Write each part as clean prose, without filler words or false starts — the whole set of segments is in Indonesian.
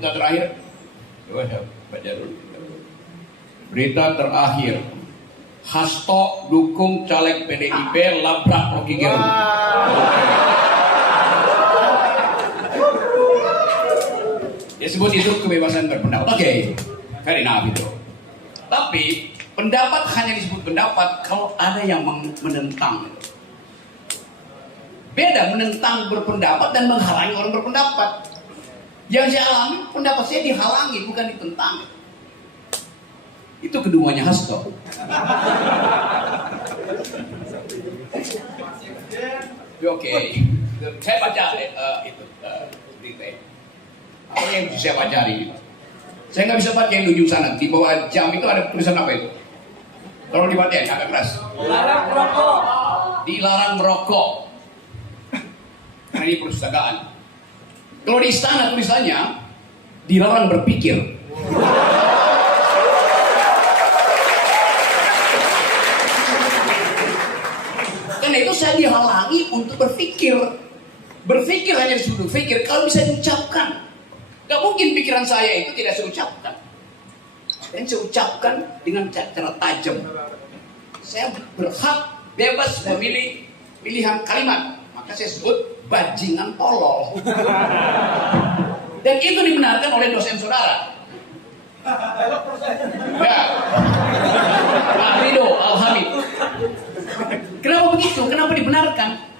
berita terakhir. Coba saya baca dulu. Berita terakhir. Hasto dukung caleg PDIP labrak Rocky Gerung. Dia sebut itu kebebasan berpendapat. Oke, fair enough itu. Tapi pendapat hanya disebut pendapat kalau ada yang menentang. Beda menentang berpendapat dan menghalangi orang berpendapat. Yang saya alami, pendapat saya dihalangi, bukan ditentang. Itu keduanya Hasto. Oke, saya baca itu berita. Apa yang bisa saya baca hari ini? Saya nggak bisa baca yang di ujung sana. Di bawah jam itu ada tulisan apa itu? Tolong dibaca ya, agak keras. Dilarang merokok. Dilarang merokok. Karena ini perpustakaan. Kalau di istana tulisannya dilarang berpikir. Karena itu saya dihalangi untuk berpikir. Berpikir hanya disebut berpikir kalau bisa diucapkan. Gak mungkin pikiran saya itu tidak saya ucapkan. Dan saya ucapkan dengan cara tajam. Saya berhak bebas memilih pilihan kalimat. Maka saya sebut bajingan tolol. Dan itu dibenarkan oleh dosen saudara. Ya. Pak Rido Al-Hamid. Kenapa begitu? Kenapa dibenarkan?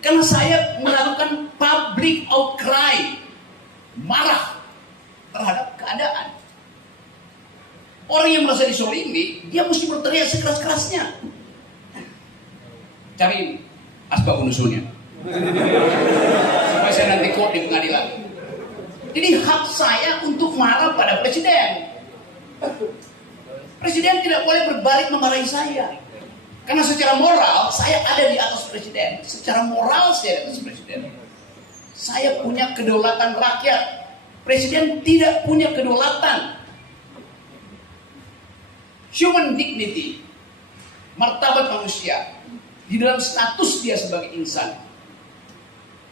Karena saya melakukan public outcry. Marah terhadap keadaan. Orang yang merasa disolimi, dia mesti berteriak sekeras-kerasnya. Cari asbab nusulnya. Supaya saya nanti quote di pengadilan. Jadi hak saya untuk marah pada presiden. Presiden tidak boleh berbalik memarahi saya. Karena secara moral saya ada di atas presiden. Secara moral saya di atas presiden. Saya punya kedaulatan rakyat. Presiden tidak punya kedaulatan. Human dignity, martabat manusia di dalam status dia sebagai insan.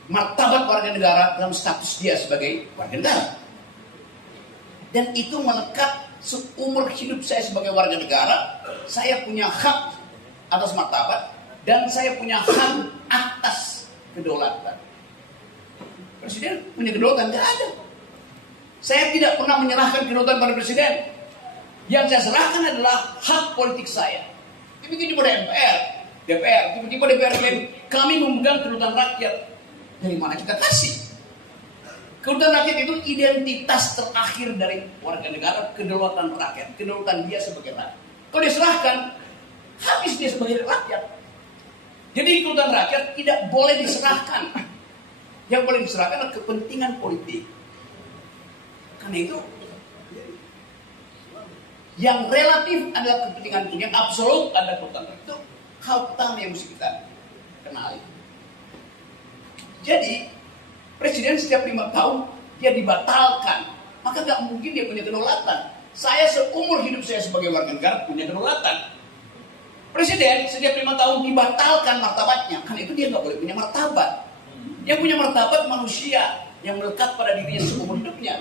Martabat warga negara dalam status dia sebagai warga negara. Dan itu melekat seumur hidup saya sebagai warga negara. Saya punya hak atas martabat dan saya punya hak atas kedaulatan. Presiden punya kedaulatan? Tidak ada. Saya tidak pernah menyerahkan kedaulatan pada presiden. Yang saya serahkan adalah hak politik saya. Demikian juga DPR. Tiba-tiba DPR klaim kami memegang kedaulatan rakyat. Dari mana kita kasih? Kedaulatan rakyat itu identitas terakhir dari warga negara, kedaulatan rakyat, kedaulatan dia sebagai rakyat. Kalau diserahkan, habis dia sebagai rakyat. Jadi kedaulatan rakyat tidak boleh diserahkan. Yang boleh diserahkan adalah kepentingan politik. Karena itu yang relatif adalah kepentingan politik, yang absolut adalah kedaulatan rakyat. Itu hal pertama yang mesti kita kenali. Jadi presiden setiap 5 tahun dia dibatalkan, maka gak mungkin dia punya kedaulatan. Saya seumur hidup saya sebagai warga negara punya kedaulatan. Presiden setiap 5 tahun dibatalkan martabatnya, karena itu dia gak boleh punya martabat. Yang punya martabat manusia yang melekat pada dirinya seumur hidupnya.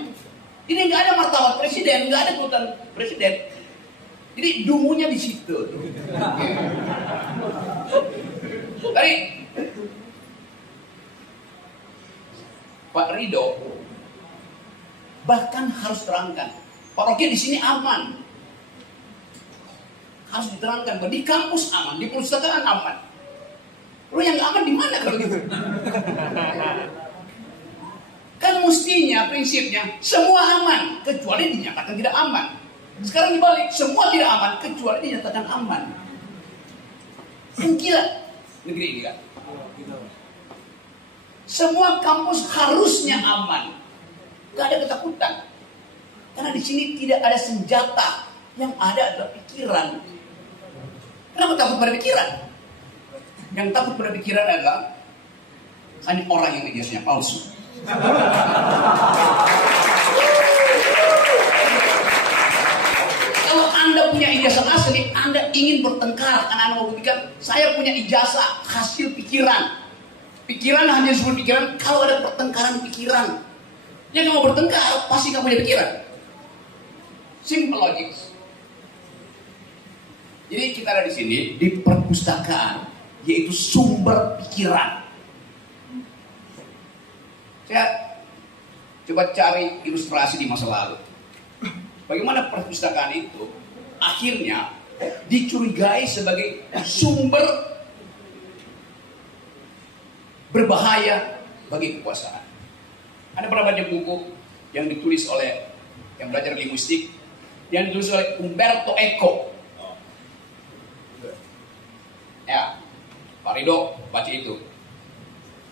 Ini nggak ada martabat presiden, nggak ada kedaulatan presiden. Jadi dungunya di situ. Tadi Pak Rido bahkan harus terangkan, Pak Rocky di sini aman. Harus diterangkan bahwa di kampus aman, di perpustakaan aman. Lo yang nggak aman di mana kalau gitu? Kan mestinya prinsipnya semua aman kecuali dinyatakan tidak aman. Sekarang dibalik, semua tidak aman kecuali dinyatakan aman. Yang gila negeri ini kan. Semua kampus harusnya aman. Gak ada ketakutan. Karena di sini tidak ada senjata, yang ada adalah pikiran. Kenapa takut pada pikiran? Yang takut pada pikiran adalah hanya orang yang ijazahnya palsu. Kalau Anda punya ijazah asli, Anda ingin bertengkar karena Anda mau buktikan saya punya ijazah hasil pikiran. Pikiran hanya disebut pikiran kalau ada pertengkaran pikiran. Yang mau bertengkar pasti nggak punya pikiran. Simple logic. Jadi kita ada di sini di perpustakaan, yaitu sumber pikiran. Saya coba cari ilustrasi di masa lalu. Bagaimana perpustakaan itu akhirnya dicurigai sebagai sumber berbahaya bagi kekuasaan. Ada beberapa baca buku yang ditulis oleh yang belajar linguistik, yang ditulis oleh Umberto Eco. Ya, Pak Rido baca itu,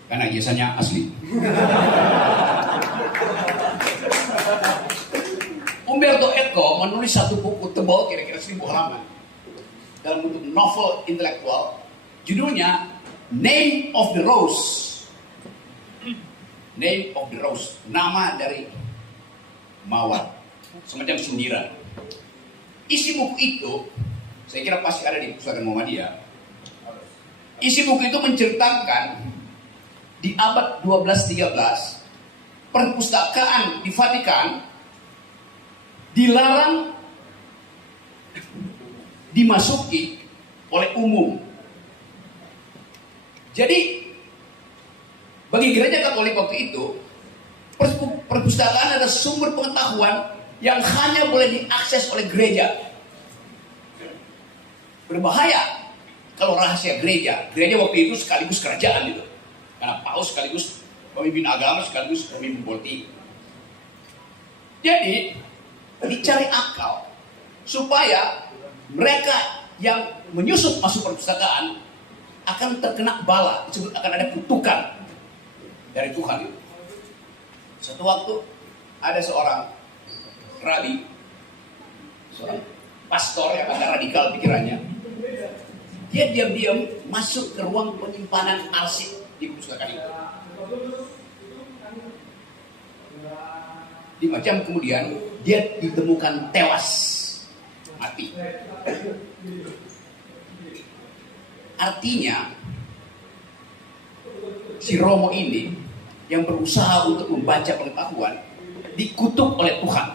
karena ijazahnya asli. Umberto Eco menulis satu buku tebal kira-kira 1000 halaman dalam bentuk novel intelektual, judulnya Name of the Rose. Name of the Rose, nama dari mawar, semacam sindiran. Isi buku itu, saya kira pasti ada di Pusaka Muhammadiyah. Isi buku itu menceritakan di abad 12-13, perpustakaan di Vatikan dilarang dimasuki oleh umum. Jadi bagi gereja Katolik waktu itu, perpustakaan adalah sumber pengetahuan yang hanya boleh diakses oleh gereja. Berbahaya kalau rahasia gereja. Gereja waktu itu sekaligus kerajaan gitu. Karena paus sekaligus pemimpin agama, sekaligus pemimpin politik. Jadi dicari akal supaya mereka yang menyusup masuk perpustakaan akan terkena bala, disebut akan ada kutukan dari Tuhan itu. Suatu waktu ada seorang rabi, seorang pastor yang agak radikal pikirannya. Dia diam-diam masuk ke ruang penyimpanan arsip di perpustakaan itu. 5 jam kemudian dia ditemukan tewas, mati. Artinya si Romo ini yang berusaha untuk membaca pengetahuan dikutuk oleh Tuhan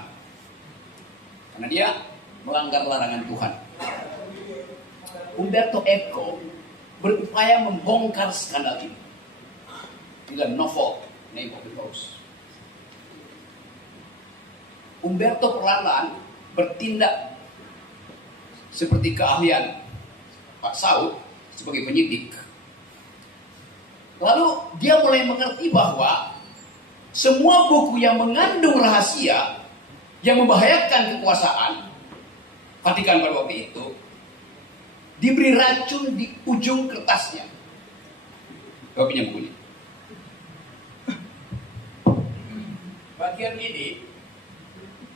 karena dia melanggar larangan Tuhan. Umberto Eco berupaya membongkar skandal ini dengan novel Name of the Rose. Umberto perlahan bertindak seperti keahlian Pak Saud sebagai penyidik. Lalu dia mulai mengerti bahwa semua buku yang mengandung rahasia yang membahayakan kekuasaan Vatikan pada waktu itu diberi racun di ujung kertasnya. Kau pinjam bukunya. Bagian ini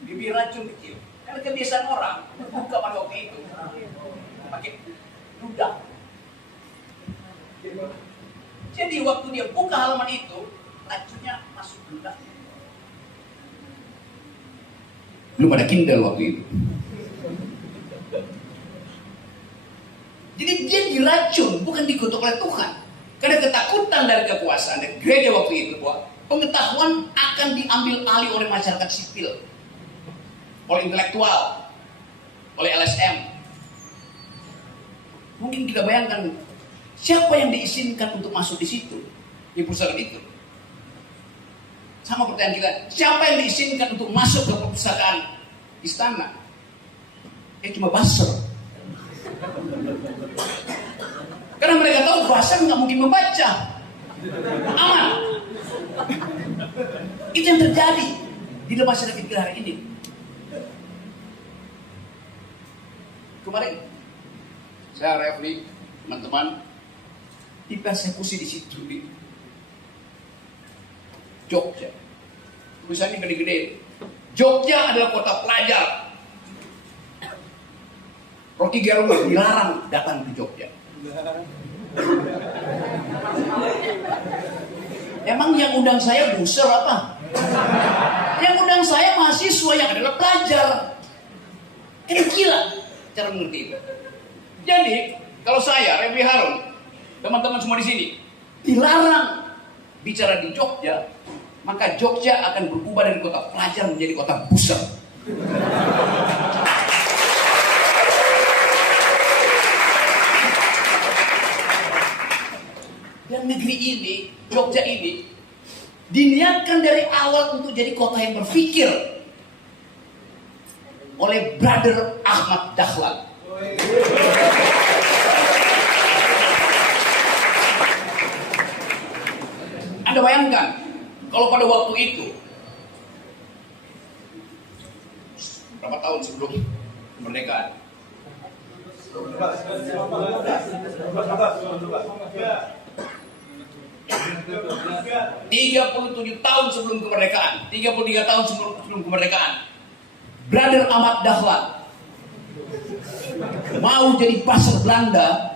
diberi racun kecil. Karena kebiasaan orang buka pada waktu itu pakai ludah. Jadi waktu dia buka halaman itu, racunnya masuk ke ludahnya. Belum ada Kindle waktu itu. Jadi dia diracun, bukan dikutuk oleh Tuhan. Karena ketakutan dari kekuasaan dan gereja waktu itu bahwa pengetahuan akan diambil alih oleh masyarakat sipil, oleh intelektual, oleh LSM. Mungkin kita bayangkan siapa yang diizinkan untuk masuk di situ, di perpustakaan itu. Sama pertanyaan kita, siapa yang diizinkan untuk masuk ke perpustakaan istana? Cuma buzzer. Karena mereka tahu buzzer nggak mungkin membaca, aman. Itu yang terjadi di dalam masyarakat kita hari ini. Kemarin saya Refli, teman-teman, dipersekusi di situ di Jogja. Tulisannya gede-gede. Jogja adalah kota pelajar. Rocky Gerung dilarang datang ke Jogja. Emang yang undang saya buser apa? Yang undang saya mahasiswa yang adalah pelajar. Kan gila cara mengerti itu. Jadi kalau saya Refli Harun, teman-teman semua di sini dilarang bicara di Jogja, maka Jogja akan berubah dari kota pelajar menjadi kota buser. Dan negeri ini, Jogja ini, diniatkan dari awal untuk jadi kota yang berpikir oleh Brother Ahmad Dahlan. Anda bayangkan, kalau pada waktu itu, berapa tahun sebelum kemerdekaan? 37 tahun sebelum kemerdekaan, 33 tahun sebelum kemerdekaan, Brother Ahmad Dahlan mau jadi pasar Belanda,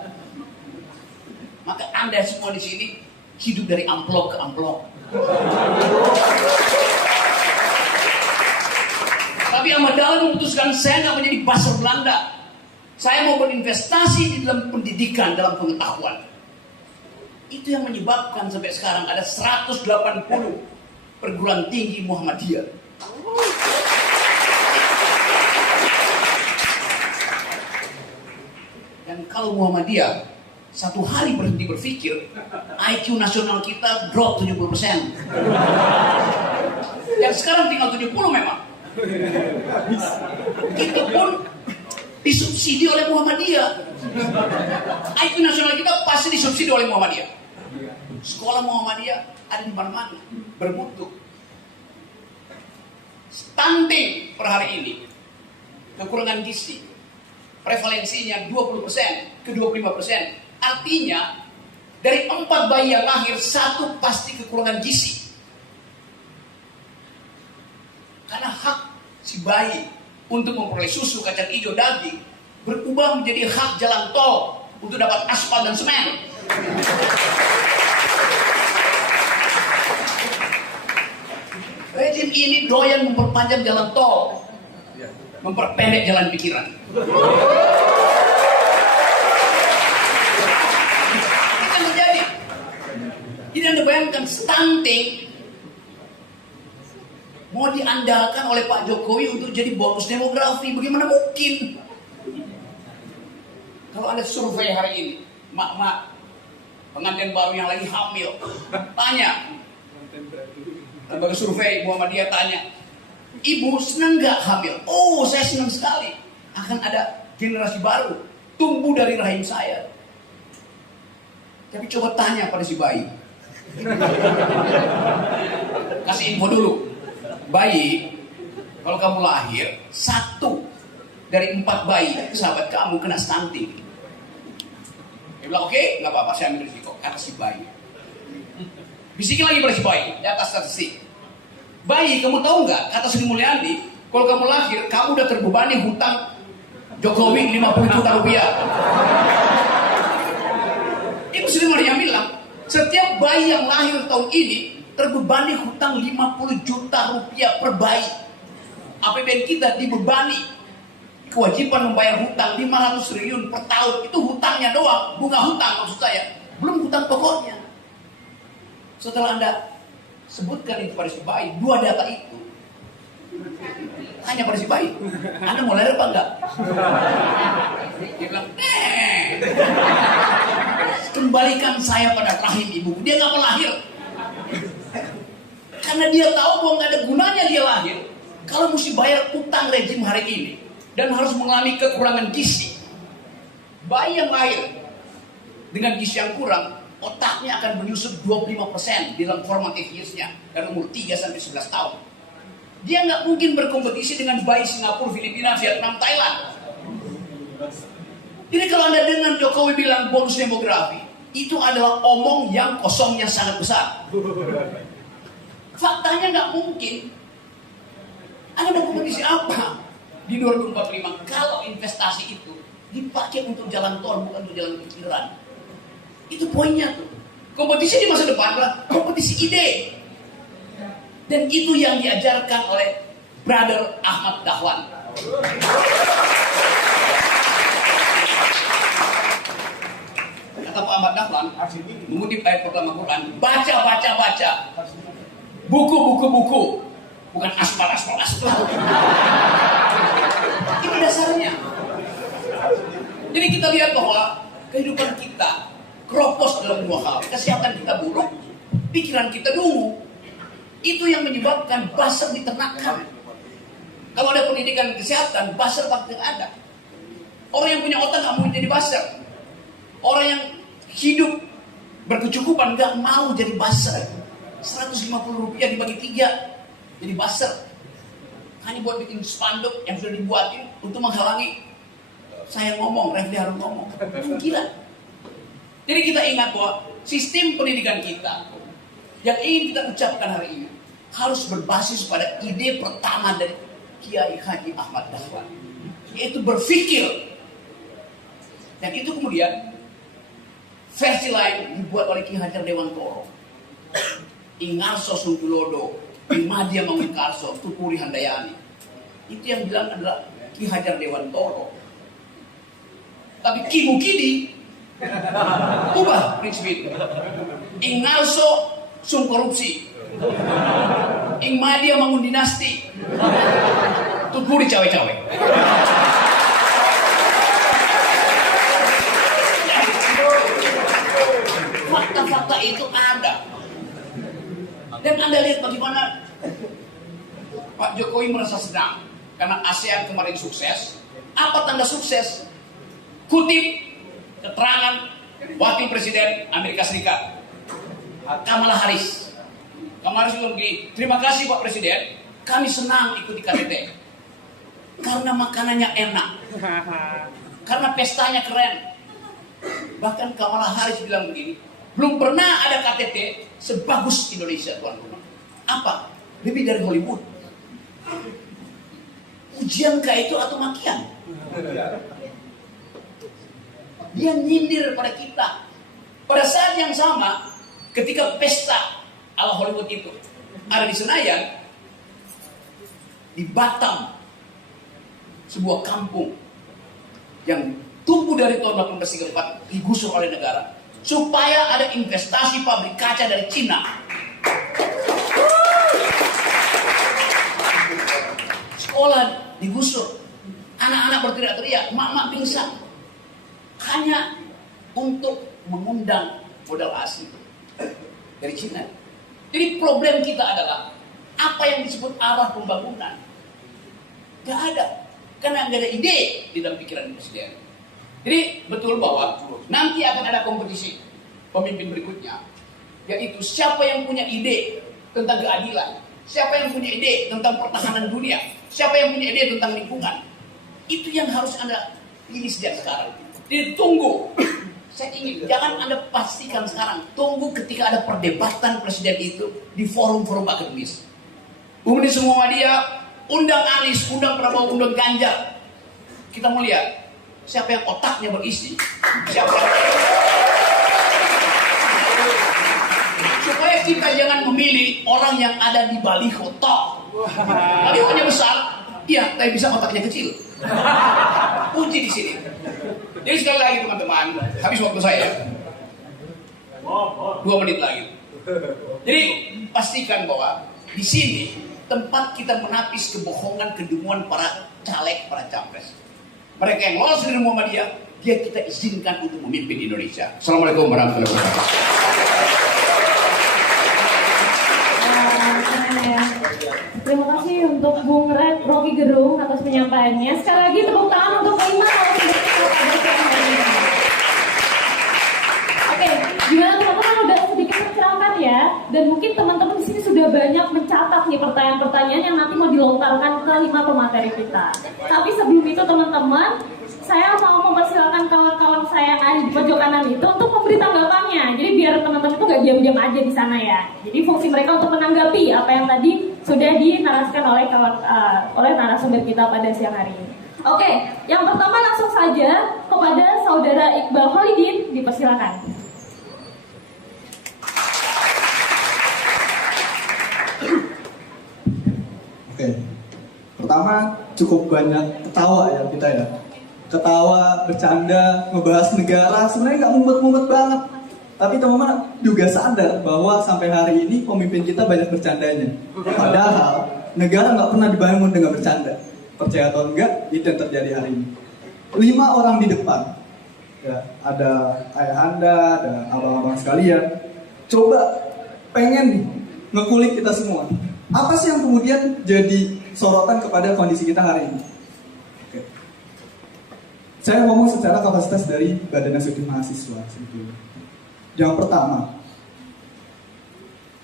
maka Anda semua di sini hidup dari amplop ke amplop. Tapi Ahmad Dahlan memutuskan, saya nggak menjadi pasar Belanda, saya mau berinvestasi di dalam pendidikan, dalam pengetahuan. Itu yang menyebabkan sampai sekarang ada 180 perguruan tinggi Muhammadiyah. Dan kalau Muhammadiyah satu hari berhenti berpikir, IQ nasional kita drop 70%. Dan sekarang tinggal 70 memang. Itu pun disubsidi oleh Muhammadiyah. IQ nasional kita pasti disubsidi oleh Muhammadiyah. Sekolah Muhammadiyah ada di mana-mana, bermutu. Stunting per hari ini, kekurangan gizi, prevalensinya 20% ke 25%. Artinya dari 4 bayi yang lahir, 1 pasti kekurangan gizi. Karena hak si bayi untuk memperoleh susu, kacang hijau, daging berubah menjadi hak jalan tol untuk dapat aspal dan semen. Rezim ini doyan memperpanjang jalan tol, memperpendek jalan pikiran. Itu yang terjadi. Jadi Anda bayangkan, stunting mau diandalkan oleh Pak Jokowi untuk jadi bonus demografi. Bagaimana mungkin? Kalau Anda survei hari ini, mak-mak pengantin baru yang lagi hamil, tanya, lembaga survei Muhammadiyah tanya, ibu senang gak hamil? Oh, saya senang sekali. Akan ada generasi baru tumbuh dari rahim saya. Tapi coba tanya pada si bayi. Kasih info dulu. Bayi, kalau kamu lahir, 1 dari 4 bayi sahabat kamu kena stunting. Dia bilang, oke, gak apa-apa, saya ambil risiko. Kata si bayi. Bisikin lagi pada si bayi di atas statistik. Bayi, kamu tahu nggak? Kata Sri Mulyani, kalau kamu lahir, kamu udah terbebani hutang Jokowi 50 juta rupiah. Ibu Sri Mulyani bilang, setiap bayi yang lahir tahun ini terbebani hutang 50 juta rupiah per bayi. APBN kita dibebani kewajiban membayar hutang 500 triliun per tahun. Itu hutangnya doang, bunga hutang maksud saya, belum hutang pokoknya. Setelah Anda sebutkan itu pada si bayi, 2 data itu, tanya pada si bayi, Anda mau lahir apa enggak? Dia bilang, kembalikan saya pada rahim ibu. Dia nggak mau lahir, karena dia tahu bahwa nggak ada gunanya dia lahir kalau mesti bayar utang rezim hari ini dan harus mengalami kekurangan gizi. Bayi yang lahir dengan gizi yang kurang, otaknya akan menyusut 25% di dalam formative years-nya dan umur 3 sampai 11 tahun. Dia nggak mungkin berkompetisi dengan bayi Singapura, Filipina, Vietnam, Thailand. Jadi kalau Anda dengar Jokowi bilang bonus demografi, itu adalah omong yang kosongnya sangat besar. Faktanya nggak mungkin. Anda mau kompetisi apa di 2045 kalau investasi itu dipakai untuk jalan tol, bukan untuk jalan pikiran? Itu poinnya tuh. Kompetisi di masa depan adalah kompetisi ide. Dan itu yang diajarkan oleh Brother Ahmad Dahlan. Kata Pak Ahmad Dahlan, mengutip ayat pertama Quran, baca. buku, bukan aspal. Ini dasarnya. Jadi kita lihat bahwa kehidupan kita keropos dalam dua hal. Kesehatan kita buruk, pikiran kita dungu. Itu yang menyebabkan buzzer diternakan. Kalau ada pendidikan kesehatan, buzzer pasti ada. Orang yang punya otak nggak mau jadi buzzer. Orang yang hidup berkecukupan nggak mau jadi buzzer. 150 rupiah dibagi 3 jadi buzzer. Hanya buat bikin spanduk yang sudah dibuatin untuk menghalangi saya ngomong, Refli harus ngomong. Gila. Jadi kita ingat bahwa sistem pendidikan kita yang ingin kita ucapkan hari ini harus berbasis pada ide pertama dari Kiai Haji Ahmad Dahlan, yaitu berpikir. Dan itu kemudian versi lain dibuat oleh Ki Hajar Dewantoro, Ingarso Sungkulodo, Imadia Mangunkarso, Tupuri Handayani. Itu yang bilang adalah Ki Hajar Dewantoro. Tapi Ki Mukidi ubah prinsip itu. Ingarso sung korupsi, Imadia Mangun dinasti, Tupuri cawe-cawe. Fakta-fakta itu ada. Dan Anda lihat bagaimana Pak Jokowi merasa senang karena ASEAN kemarin sukses. Apa tanda sukses? Kutip keterangan Wakil Presiden Amerika Serikat Kamala Harris. Kamala Harris bilang begini, terima kasih Pak Presiden, kami senang ikuti KTT karena makanannya enak, karena pestanya keren. Bahkan Kamala Harris bilang begini, belum pernah ada KTT sebagus Indonesia, tuan rumah. Apa? Lebih dari Hollywood. Ujian kah itu atau makian? Dia nyindir pada kita. Pada saat yang sama, ketika pesta ala Hollywood itu ada di Senayan, di Batam, sebuah kampung yang tumbuh dari tahun 1834 digusur oleh negara supaya ada investasi pabrik kaca dari Cina. Sekolah digusur, anak-anak berteriak-teriak, mak-mak pingsan, hanya untuk mengundang modal asing dari Cina. Jadi problem kita adalah apa yang disebut arah pembangunan. Gak ada, karena gak ada ide di dalam pikiran presiden. Jadi betul bahwa nanti akan ada kompetisi pemimpin berikutnya, yaitu siapa yang punya ide tentang keadilan, siapa yang punya ide tentang pertahanan dunia, siapa yang punya ide tentang lingkungan. Itu yang harus Anda pilih sejak sekarang. Jadi tunggu. Saya ingin, jangan Anda pastikan sekarang. Tunggu ketika ada perdebatan presiden itu di forum-forum akademis. Kemudian semua dia undang Anies, undang Prabowo, undang Ganjar. Kita mau lihat siapa yang otaknya berisi, siapa yang... Supaya kita jangan memilih orang yang ada di baliho tok. Balihonya besar, iya, tapi bisa otaknya kecil. Uji di sini. Jadi sekali lagi teman-teman, habis waktu saya 2 menit lagi. Jadi pastikan bahwa di sini tempat kita menapis kebohongan, kedunguan para caleg, para capres. Mereka yang lolos dari Muhammadiyah, dia kita izinkan untuk memimpin Indonesia. Assalamualaikum warahmatullahi wabarakatuh. Terima kasih untuk Bung Rocky Gerung atas penyampaiannya. Sekali lagi tepuk tangan untuk Pak Iman. Oke, gimana teman-teman udah sedikit tercerahkan ya? Dan mungkin teman-teman di sini sudah banyak mencatat nih pertanyaan-pertanyaan yang nanti mau dilontarkan ke 5 pemateri kita. Tapi sebelum itu teman-teman, saya mau mempersilakan kawan-kawan saya yang ada di pojok kanan itu untuk memberi tanggapannya. Jadi biar teman-teman itu gak diam-diam aja di sana ya. Jadi fungsi mereka untuk menanggapi apa yang tadi sudah dinarasikan oleh narasumber kita pada siang hari ini. Oke, yang pertama langsung saja kepada Saudara Iqbal Khalidin, dipersilakan. Oke, pertama cukup banyak ketawa ya kita ya. Ketawa, bercanda, ngebahas negara, sebenarnya nggak mumet-mumet banget. Tapi teman-teman juga sadar bahwa sampai hari ini pemimpin kita banyak bercandanya. Padahal negara nggak pernah dibangun dengan bercanda. Percaya atau enggak, itu yang terjadi hari ini. 5 orang di depan, ya, ada ayah anda, ada abang-abang sekalian, coba pengen nih ngekulik kita semua. Apa sih yang kemudian jadi sorotan kepada kondisi kita hari ini? Oke. Saya ngomong secara kapasitas dari Badan Eksekutif Mahasiswa sebetulnya. Yang pertama,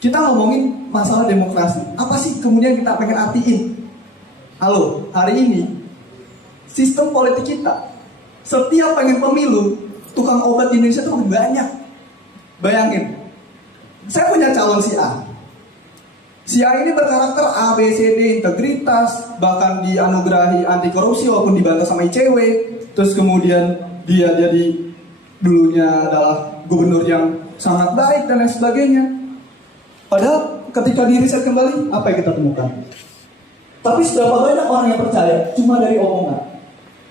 kita ngomongin masalah demokrasi. Apa sih kemudian kita pengen artiin? Halo, hari ini sistem politik kita, setiap pengen pemilu, tukang obat di Indonesia tuh banyak. Bayangin, saya punya calon si A. Si A ini berkarakter A, B, C, D, integritas, bahkan dianugerahi anti korupsi walaupun dibantah sama ICW. Terus kemudian dia jadi dulunya adalah gubernur yang sangat baik dan lain sebagainya. Padahal ketika di riset kembali, apa yang kita temukan? Tapi seberapa banyak orang yang percaya cuma dari omongan?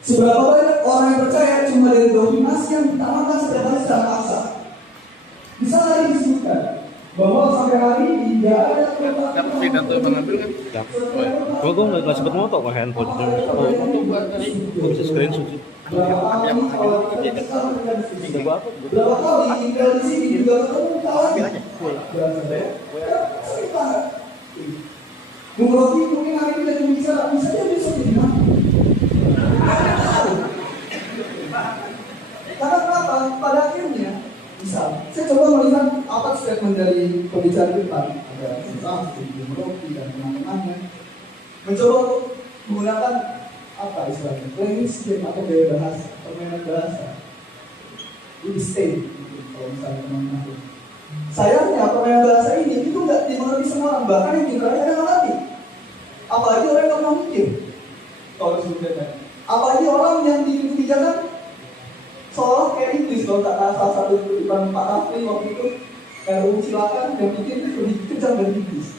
Seberapa banyak orang yang percaya cuma dari dominasi yang ditamakan setiap hari secara paksa? Bisa lagi disebutkan bahwa sampai hari ini tidak ada pidato pengambil kan? Kok gue nggak sebut moto kok handphone itu? Gue bisa screenshot sih. berapa kali tinggal di sini juga ketemu kawan. Bung Rocky mungkin hari ini jadi bisa dia besok jadi mati. Karena kenapa? Pada akhirnya, misal, saya coba melihat apa statement dari pembicara kita, ada Sintang, Bung Rocky dan teman-temannya, mencoba untuk menggunakan apa istilahnya, playing scheme atau gaya bahasa, permainan bahasa, lebih stay, kalau misalnya teman-teman. Sayangnya permainan bahasa ini itu nggak dimengerti semua orang, bahkan yang pintarnya ada ngerti. Apalagi orang yang pernah mikir, kalau disebutnya. Apalagi orang yang di kebijakan seolah kayak Inggris, kalau tak salah satu kutipan Pak Rafli waktu itu RUU silakan yang bikin lebih kejam dari Inggris.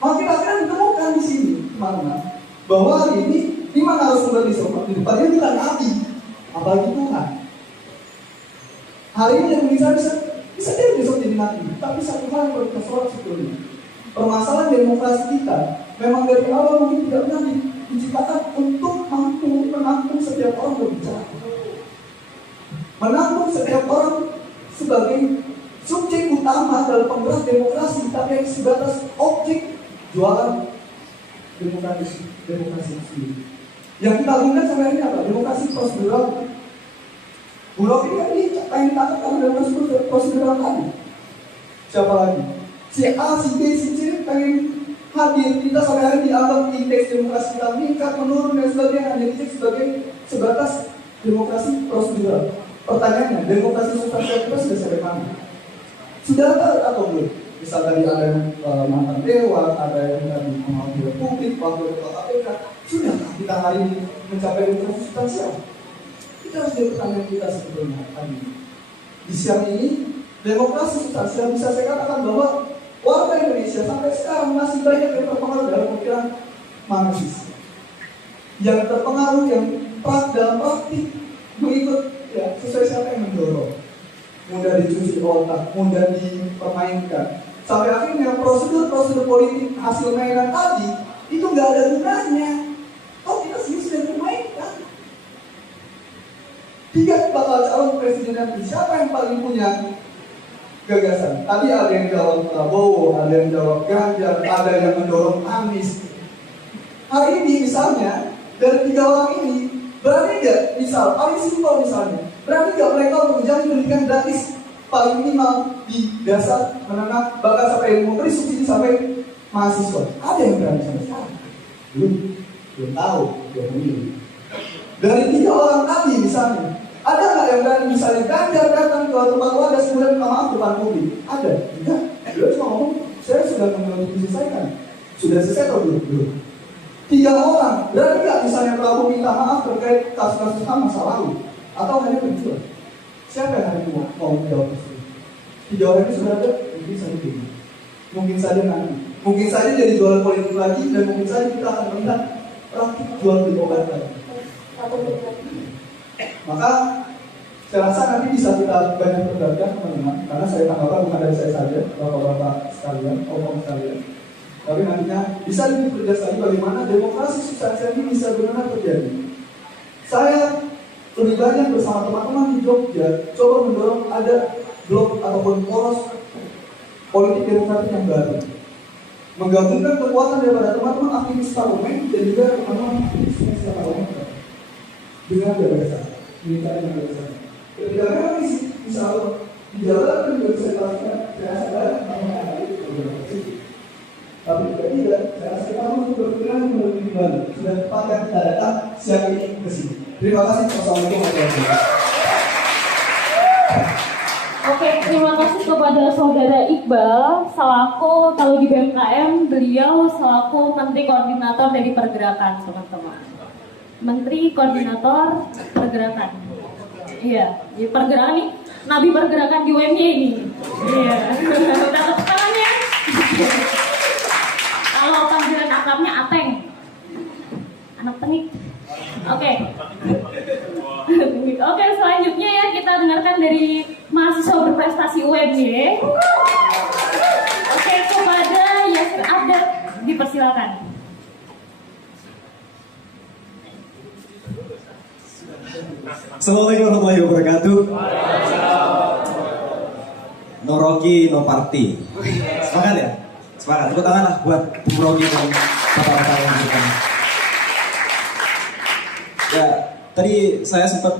Makin akhirnya ditemukan di sini, mana bahwa hari ini di mana harus sumber di depannya bukan Nabi, apalagi Tuhan. Hari ini yang bisa jadi besok jadi Nabi, tapi satu hal yang perlu kita sorot sebetulnya. Permasalahan demokrasi kita memang dari awal mungkin tidak pernah diciptakan untuk mampu menampung setiap orang berbicara, menampung setiap orang sebagai subjek utama dalam penggerak demokrasi, tapi yang sebatas objek jualan demokrasi sendiri. Yang kita lakukan sampai ini apa? Demokrasi prosedural. Bulog ini kan yang ditangkap karena demokrasi prosedural tadi. Siapa lagi? Si A, si B, si C pengen hadir, kita sampai hari dianggap indeks demokrasi kita meningkat, menurun dan sebagainya, hanya dicek sebagai sebatas demokrasi prosedural. Pertanyaannya, demokrasi substansial kita sudah sampai mana? Sudah ada atau belum? Misal tadi ada yang mantan dewan, ada yang tadi pengawas republik, wakil ketua KPK. Sudahkah kita hari ini mencapai demokrasi substansial? Itu harus jadi pertanyaan kita sebetulnya tadi. Di siang ini, demokrasi substansial bisa saya katakan bahwa warga Indonesia sampai sekarang masih banyak yang terpengaruh dalam pemikiran Marxis, yang terpengaruh, yang dalam praktik mengikut ya, sesuai siapa yang mendorong, mudah dicuci otak, mudah dipermainkan, sampai akhirnya prosedur politik hasil mainan tadi itu nggak ada gunanya. Oh, kita sendiri sudah dimainkan. 3 bakal calon presiden nanti, siapa yang paling punya gagasan? Tadi ada yang jawab Prabowo, ada yang jawab Ganjar, ada yang mendorong Anies. Hari ini misalnya dari 3 orang ini berani nggak? Misal paling simpel misalnya, berani nggak mereka untuk menjalani pendidikan gratis paling minimal di dasar menengah bahkan sampai memberi subsidi sampai mahasiswa? Ada yang berani sampai sekarang? Belum tahu. Dari 3 orang tadi misalnya, ada nggak yang berani misalnya Ganjar datang ke tempat wadah kemudian minta maaf depan publik? Ada? Enggak. Dia cuma ngomong, saya sudah menyelesaikan. Sudah selesai atau belum? Belum. 3 orang, berani nggak misalnya Prabowo minta maaf terkait kasus-kasus HAM masa lalu? Atau hanya berdua? Siapa yang hari ini mau menjawab itu? 3 orang ini sudah ada, mungkin saja begini. Mungkin saja nanti. Mungkin saja jadi jualan politik lagi dan mungkin saja kita akan melihat praktik jual beli obat lagi. Maka Saya rasa nanti bisa kita banyak perdebatkan teman-teman, karena saya tanggapan bukan dari saya saja, bapak-bapak sekalian, om-om sekalian. Tapi nantinya bisa lebih berdasar bagaimana demokrasi substansial ini bisa benar-benar terjadi. Saya lebih banyak bersama teman-teman di Jogja coba mendorong ada blok ataupun poros politik demokratik yang baru, menggabungkan kekuatan daripada teman-teman aktivis parlemen dan juga teman-teman aktivis media parlementer dengan gagasan, minta dengan gagasan. Ketika kami bisa dijalankan juga bisa dilakukan, saya sadar namanya tapi tidak, saya rasa kamu untuk berpikiran melalui kembali. Sudah tepatnya kita datang siang ini ke sini. Terima kasih. Wassalamualaikum warahmatullahi wabarakatuh. Oke, terima kasih kepada Saudara Iqbal selaku kalau di BMKM beliau selaku Menteri Koordinator dari Pergerakan, teman-teman. Menteri Koordinator Pergerakan. Iya, di Pergerakan nih, Nabi Pergerakan di UMY ini. Iya. Tepuk tangannya. Kalau panggilan akrabnya Ateng, anak tengik. Oke. Oke, selanjutnya ya kita dengarkan dari mahasiswa berprestasi UMY. Oke, kepada Yasir Adat dipersilakan. Assalamualaikum warahmatullahi wabarakatuh. No Rocky, no party. Semangat ya? Semangat. Tepuk tangan lah buat Bung Rocky dan bapak-bapak yang di depan. Ya, tadi saya sempat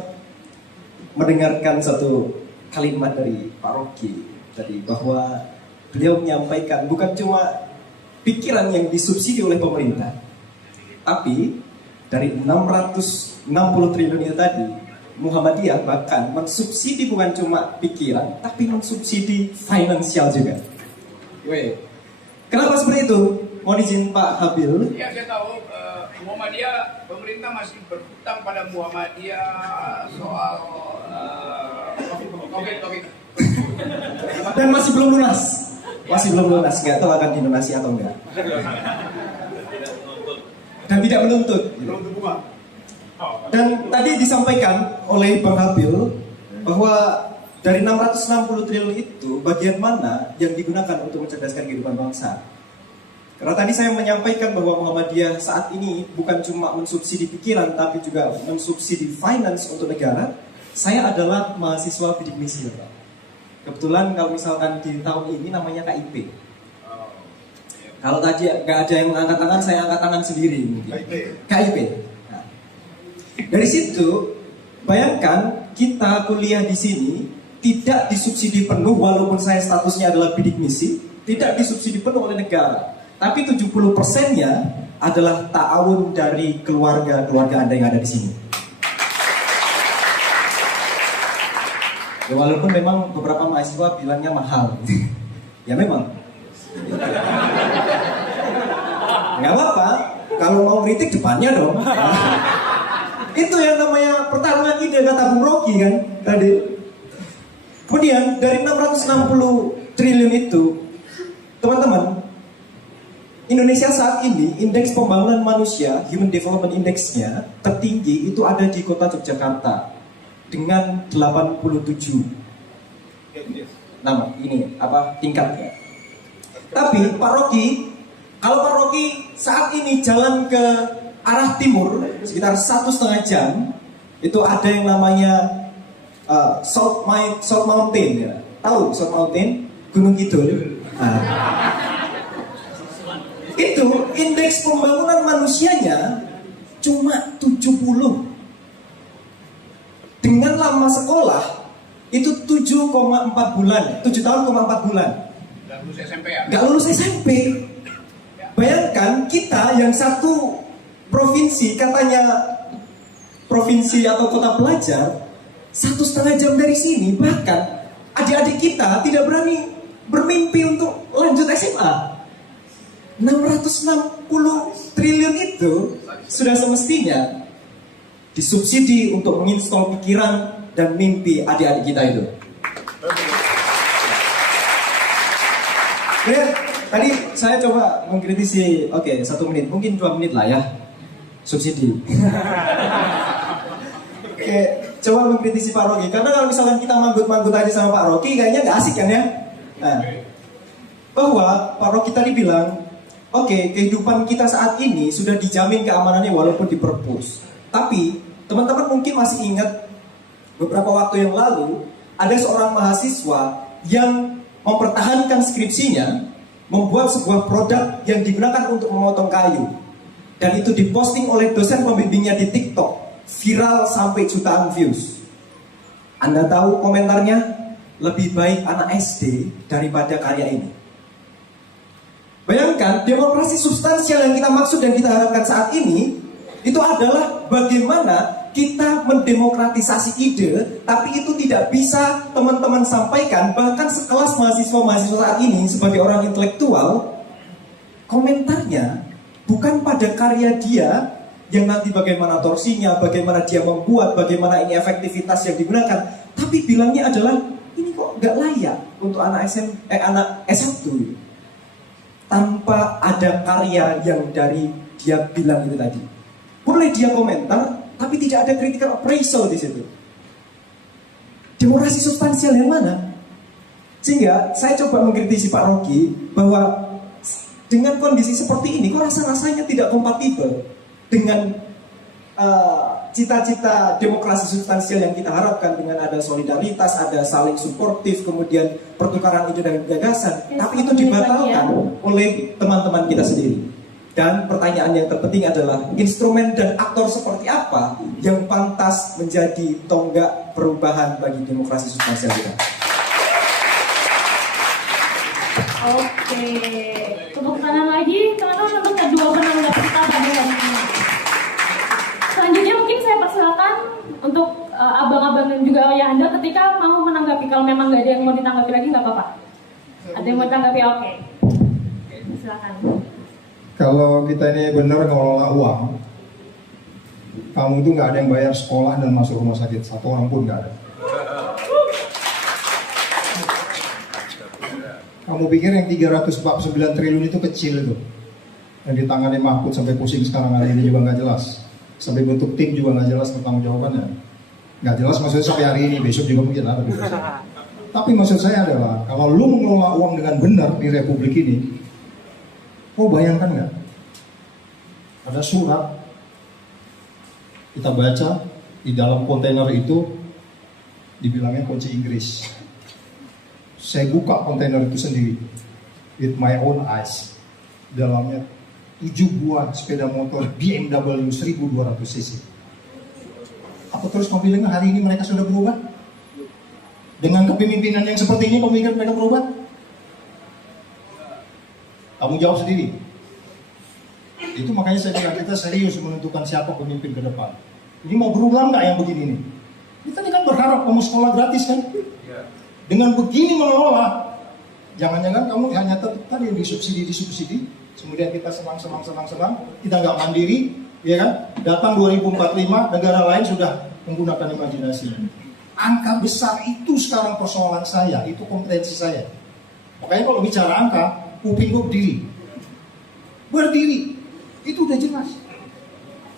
mendengarkan satu kalimat dari Pak Rocky tadi bahwa beliau menyampaikan bukan cuma pikiran yang disubsidi oleh pemerintah, tapi dari 660 triliun itu tadi Muhammadiyah bahkan mensubsidi bukan cuma pikiran, tapi mensubsidi finansial juga. Weh, kenapa seperti itu? Mohon izin Pak Habil. Ya, saya tahu Muhammadiyah, pemerintah masih berhutang pada Muhammadiyah soal COVID. Dan masih belum lunas. Masih belum lunas, nggak tahu akan dilunasi atau enggak. Dan tidak menuntut. Dan tadi disampaikan oleh Bang Habil bahwa dari 660 triliun itu bagian mana yang digunakan untuk mencerdaskan kehidupan bangsa. Karena tadi saya menyampaikan bahwa Muhammadiyah saat ini bukan cuma mensubsidi pikiran tapi juga mensubsidi finance untuk negara. Saya adalah mahasiswa bidik misi. Kebetulan kalau misalkan di tahun ini namanya KIP. Kalau tadi nggak ada yang mengangkat tangan, saya angkat tangan sendiri. KIP. Nah, dari situ, bayangkan kita kuliah di sini tidak disubsidi penuh walaupun saya statusnya adalah bidik misi, tidak disubsidi penuh oleh negara. Tapi 70%-nya adalah ta'awun dari keluarga-keluarga Anda yang ada di sini. Ya, walaupun memang beberapa mahasiswa bilangnya mahal. Ya memang. Nggak apa-apa, kalau mau kritik depannya dong. Itu yang namanya pertarungan ide kata Bung Rocky kan tadi. Kemudian dari 660 triliun itu, teman-teman, Indonesia saat ini indeks pembangunan manusia, Human Development Index-nya tertinggi itu ada di kota Yogyakarta dengan 87. Nama ini apa tingkatnya? Tapi Pak Rocky, kalau Pak Rocky saat ini jalan ke arah timur sekitar 1,5 jam, itu ada yang namanya Salt Mountain ya. Tahu Salt Mountain? Gunung Kidul. Nah, itu indeks pembangunan manusianya cuma 70. Dengan lama sekolah itu 7,4 bulan, 7 tahun, 4 bulan. Nggak lulus SMP ya? Nggak lulus SMP. Bayangkan kita yang satu provinsi katanya provinsi atau kota pelajar 1,5 jam dari sini, bahkan adik-adik kita tidak berani bermimpi untuk lanjut SMA. 660 triliun itu sudah semestinya disubsidi untuk menginstall pikiran dan mimpi adik-adik kita itu. Oke, tadi saya coba mengkritisi, oke, 1 menit, mungkin 2 menit lah ya, subsidi. Oke, coba mengkritisi Pak Rocky. Karena kalau misalkan kita manggut-manggut aja sama Pak Rocky, kayaknya nggak asik kan ya. Nah, bahwa Pak Rocky tadi bilang, oke, kehidupan kita saat ini sudah dijamin keamanannya walaupun di Perpus. Tapi teman-teman mungkin masih ingat beberapa waktu yang lalu ada seorang mahasiswa yang mempertahankan skripsinya, membuat sebuah produk yang digunakan untuk memotong kayu. Dan itu diposting oleh dosen pembimbingnya di TikTok, viral sampai jutaan views. Anda tahu komentarnya? Lebih baik anak SD daripada karya ini. Bayangkan, demokrasi substansial yang kita maksud dan kita harapkan saat ini, itu adalah bagaimana kita mendemokratisasi ide, tapi itu tidak bisa teman-teman sampaikan. Bahkan sekelas mahasiswa-mahasiswa saat ini sebagai orang intelektual, komentarnya bukan pada karya dia yang nanti bagaimana torsinya, bagaimana dia membuat, bagaimana ini efektivitas yang digunakan, tapi bilangnya adalah ini kok nggak layak untuk anak anak S1 tanpa ada karya yang dari dia bilang itu tadi. Boleh dia komentar, tapi tidak ada critical appraisal di situ. Demokrasi substansial yang mana? Sehingga saya coba mengkritisi Pak Rocky bahwa dengan kondisi seperti ini, kok rasa-rasanya tidak kompatibel dengan cita-cita demokrasi substansial yang kita harapkan dengan ada solidaritas, ada saling suportif, kemudian pertukaran ide dan gagasan. Tapi itu dibatalkan oleh teman-teman kita sendiri. Dan pertanyaan yang terpenting adalah instrumen dan aktor seperti apa yang pantas menjadi tonggak perubahan bagi demokrasi substansial kita. Oke, tepuk tangan lagi teman-teman untuk kedua penanggap kita pada hari ini. Selanjutnya mungkin saya persilakan untuk abang-abang dan juga ayah Anda ketika mau menanggapi. Kalau memang nggak ada yang mau ditanggapi lagi nggak apa-apa. Ada yang mau ditanggapi, oke. Silakan. Kalau kita ini benar ngelola uang, kamu tuh nggak ada yang bayar sekolah dan masuk rumah sakit, satu orang pun nggak ada. Kamu pikir yang 349 triliun itu kecil itu? Yang ditangani Mahfud sampai pusing sekarang hari ini juga nggak jelas. Sampai bentuk tim juga nggak jelas pertanggung jawabannya. Nggak jelas maksudnya sampai hari ini, besok juga mungkin ada. Tapi maksud saya adalah, kalau lu mengelola uang dengan benar di Republik ini, kau bayangkan nggak? Ada surat, kita baca, di dalam kontainer itu dibilangnya kunci Inggris. Saya buka kontainer itu sendiri, with my own eyes. Dalamnya 7 buah sepeda motor BMW 1200 cc. Apa terus kau bilang hari ini mereka sudah berubah? Dengan kepemimpinan yang seperti ini, kau pikir mereka berubah? Kamu jawab sendiri. Itu makanya saya bilang kita serius menentukan siapa pemimpin ke depan. Ini mau berulang nggak yang begini nih? Kita ini kan berharap kamu sekolah gratis kan? Dengan begini mengelola, jangan-jangan kamu hanya tadi disubsidi, kemudian kita senang, kita nggak mandiri, ya kan? Datang 2045, negara lain sudah menggunakan imajinasi. Angka besar itu sekarang persoalan saya, itu kompetensi saya. Makanya kalau bicara angka, kuping gue berdiri, itu udah jelas.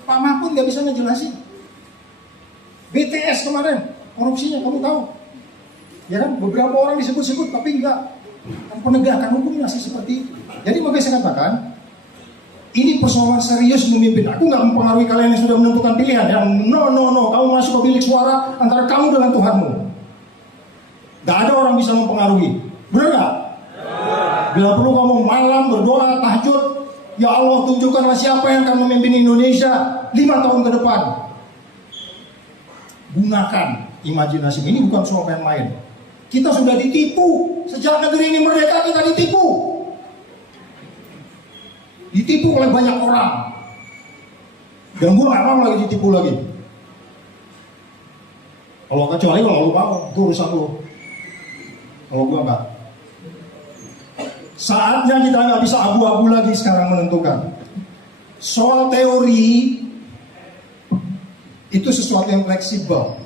Pak Mahfud nggak bisa ngejelasin. BTS kemarin, korupsinya kamu tahu. Ya kan, beberapa orang disebut-sebut, tapi enggak. Penegakan hukum masih seperti itu. Jadi makanya saya katakan, ini persoalan serius memimpin. Aku nggak mempengaruhi kalian yang sudah menentukan pilihan. Yang no, kamu masuk ke bilik suara antara kamu dengan Tuhanmu. Gak ada orang bisa mempengaruhi. Benar nggak? Bila perlu kamu malam berdoa, tahajud, ya Allah tunjukkanlah siapa yang akan memimpin Indonesia 5 tahun ke depan. Gunakan imajinasi. Ini bukan soal main-main. Kita sudah ditipu. Sejak negeri ini merdeka kita ditipu. Ditipu oleh banyak orang. Dan gue gak mau lagi ditipu lagi. Kecuali kalau lu mau, itu urusan lu. Kalau gue enggak. Saatnya kita nggak bisa abu-abu lagi sekarang menentukan. Soal teori itu sesuatu yang fleksibel.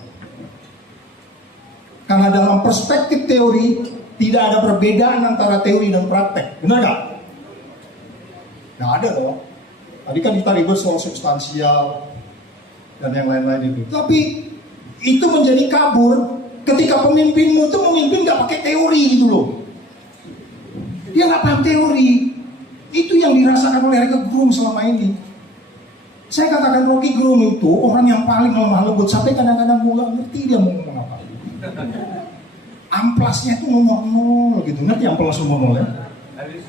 Karena dalam perspektif teori tidak ada perbedaan antara teori dan praktek. Benar nggak? Nggak ada dong. Tadi kan kita ribut soal substansial dan yang lain-lain itu. Tapi itu menjadi kabur ketika pemimpinmu itu memimpin nggak pakai teori gitu loh. Dia nggak paham teori. Itu yang dirasakan oleh Rocky Gerung selama ini. Saya katakan Rocky Gerung itu orang yang paling lemah lembut, sampai kadang-kadang gue nggak ngerti dia mau ngomong apa. Amplasnya itu nomor 0 gitu, ngerti amplas nomor 0 ya?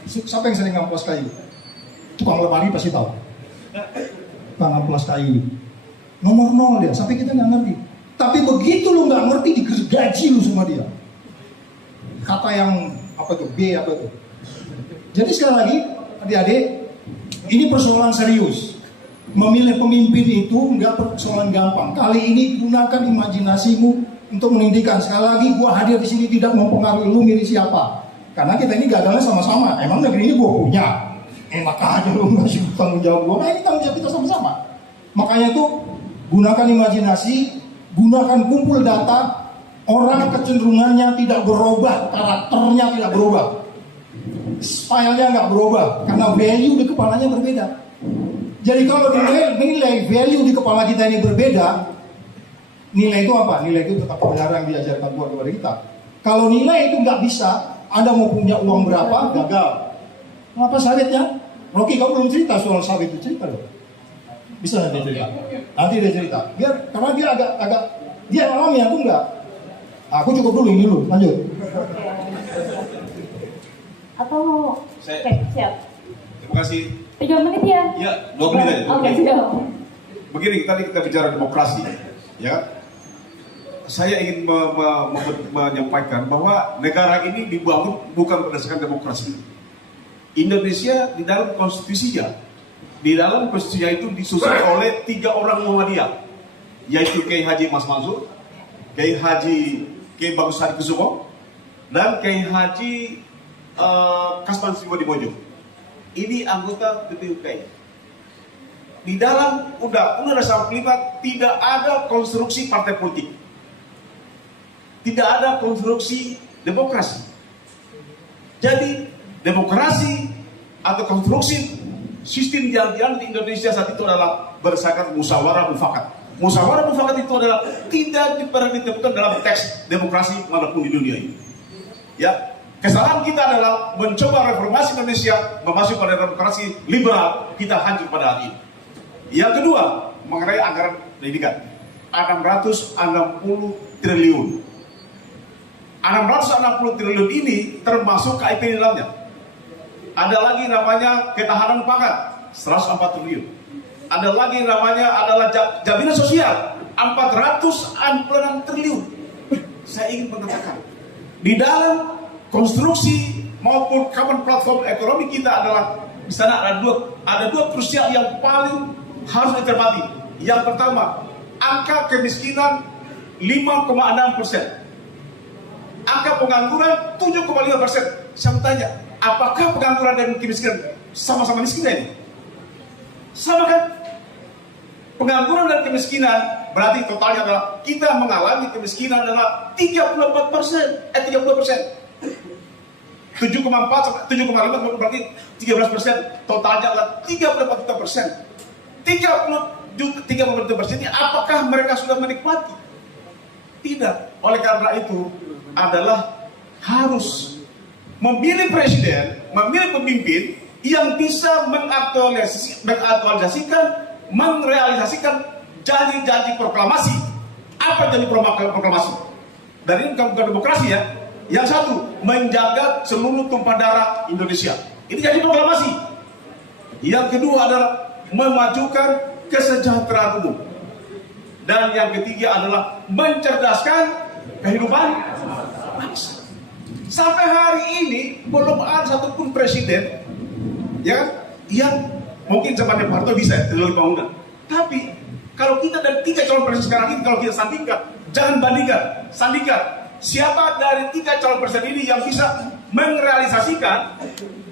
Siapa yang sering amplas kayu? Tukang lemari pasti tahu. Tukang amplas kayu nomor 0 dia, sampai kita nggak ngerti. Tapi begitu lu nggak ngerti, digaji lu sama dia. Kata yang apa tuh, B apa tuh. Jadi sekali lagi, adik-adik, ini persoalan serius. Memilih pemimpin itu nggak persoalan gampang. Kali ini gunakan imajinasimu untuk meninggikan. Sekali lagi, gua hadir di sini tidak mempengaruhi lu milih siapa. Karena kita ini gagalnya sama-sama. Emang negeri ini gua punya. Enak aja lu ngasih tanggung jawab gua. Nah ini tanggung jawab kita sama-sama. Makanya itu gunakan imajinasi, gunakan kumpul data. Orang kecenderungannya tidak berubah, karakternya tidak berubah, stylenya nggak berubah, karena value di kepalanya berbeda. Jadi kalau nilai value di kepala kita ini berbeda, nilai itu apa? Nilai itu tetap kebenaran yang diajarkan Tuhan kepada kita. Kalau nilai itu nggak bisa, Anda mau punya uang berapa, gagal. Kenapa sawitnya? Rocky, kamu belum cerita soal sawit itu, cerita dong. Bisa nanti cerita. Nanti dia cerita. Biar karena dia agak dia alami, aku enggak. Aku cukup dulu ini dulu, lanjut. Atau Saya- oke, siap. Terima kasih. 3 menit ya? Ya, 2 menit aja. Oke, siap. Begini, tadi kita bicara demokrasi, ya. Saya ingin menyampaikan bahwa negara ini dibangun bukan berdasarkan demokrasi. Indonesia di dalam konstitusinya, itu disusun oleh 3 orang Muhammadiyah, yaitu Kiai Haji Mas Mansur, Kiai Bagus Hadi Kusumo, dan Kiai Haji Kasman Sriwadimojo. Ini anggota BPUPKI. Di dalam Undang-Undang Dasar 45 tidak ada konstruksi partai politik, tidak ada konstruksi demokrasi. Jadi demokrasi atau konstruksi sistem yang dianut di Indonesia saat itu adalah berdasarkan musyawarah mufakat. Musyawarah mufakat itu adalah tidak pernah ditemukan dalam teks demokrasi manapun di dunia ini. Ya, kesalahan kita adalah mencoba reformasi Indonesia memasuk pada demokrasi liberal, kita hancur pada hari ini. Yang kedua, mengenai anggaran pendidikan, 660 triliun. 660 triliun ini termasuk KIP di dalamnya. Ada lagi namanya ketahanan pangan, 104 triliun. Ada lagi namanya adalah jaminan sosial, 406 triliun. Saya ingin mengatakan, di dalam konstruksi maupun common platform ekonomi kita adalah di sana ada dua krusial yang paling harus dicermati. Yang pertama, angka kemiskinan 5,6%. Angka pengangguran 7,5%. Saya bertanya, apakah pengangguran dan kemiskinan sama-sama miskin ini? Sama kan? Pengangguran dan kemiskinan berarti totalnya adalah kita mengalami kemiskinan adalah 34%, 30%. 7,4 sampai 7,5 berarti 13%, totalnya adalah 34%. 30% ini apakah mereka sudah menikmati? Tidak. Oleh karena itu adalah harus memilih presiden, memilih pemimpin yang bisa mengaktualisasikan, merealisasikan janji-janji proklamasi. Apa janji proklamasi? Dan ini bukan demokrasi ya. Yang satu, menjaga seluruh tumpah darah Indonesia. Ini janji proklamasi. Yang kedua adalah memajukan kesejahteraan umum. Dan yang ketiga adalah mencerdaskan kehidupan bangsa. Sampai hari ini belum ada satupun presiden ya yang mungkin zamannya Pak Harto bisa melalui bangunan. Tapi kalau kita dari 3 calon presiden sekarang ini, kalau kita sandingkan, jangan bandingkan, sandingkan siapa dari 3 calon presiden ini yang bisa merealisasikan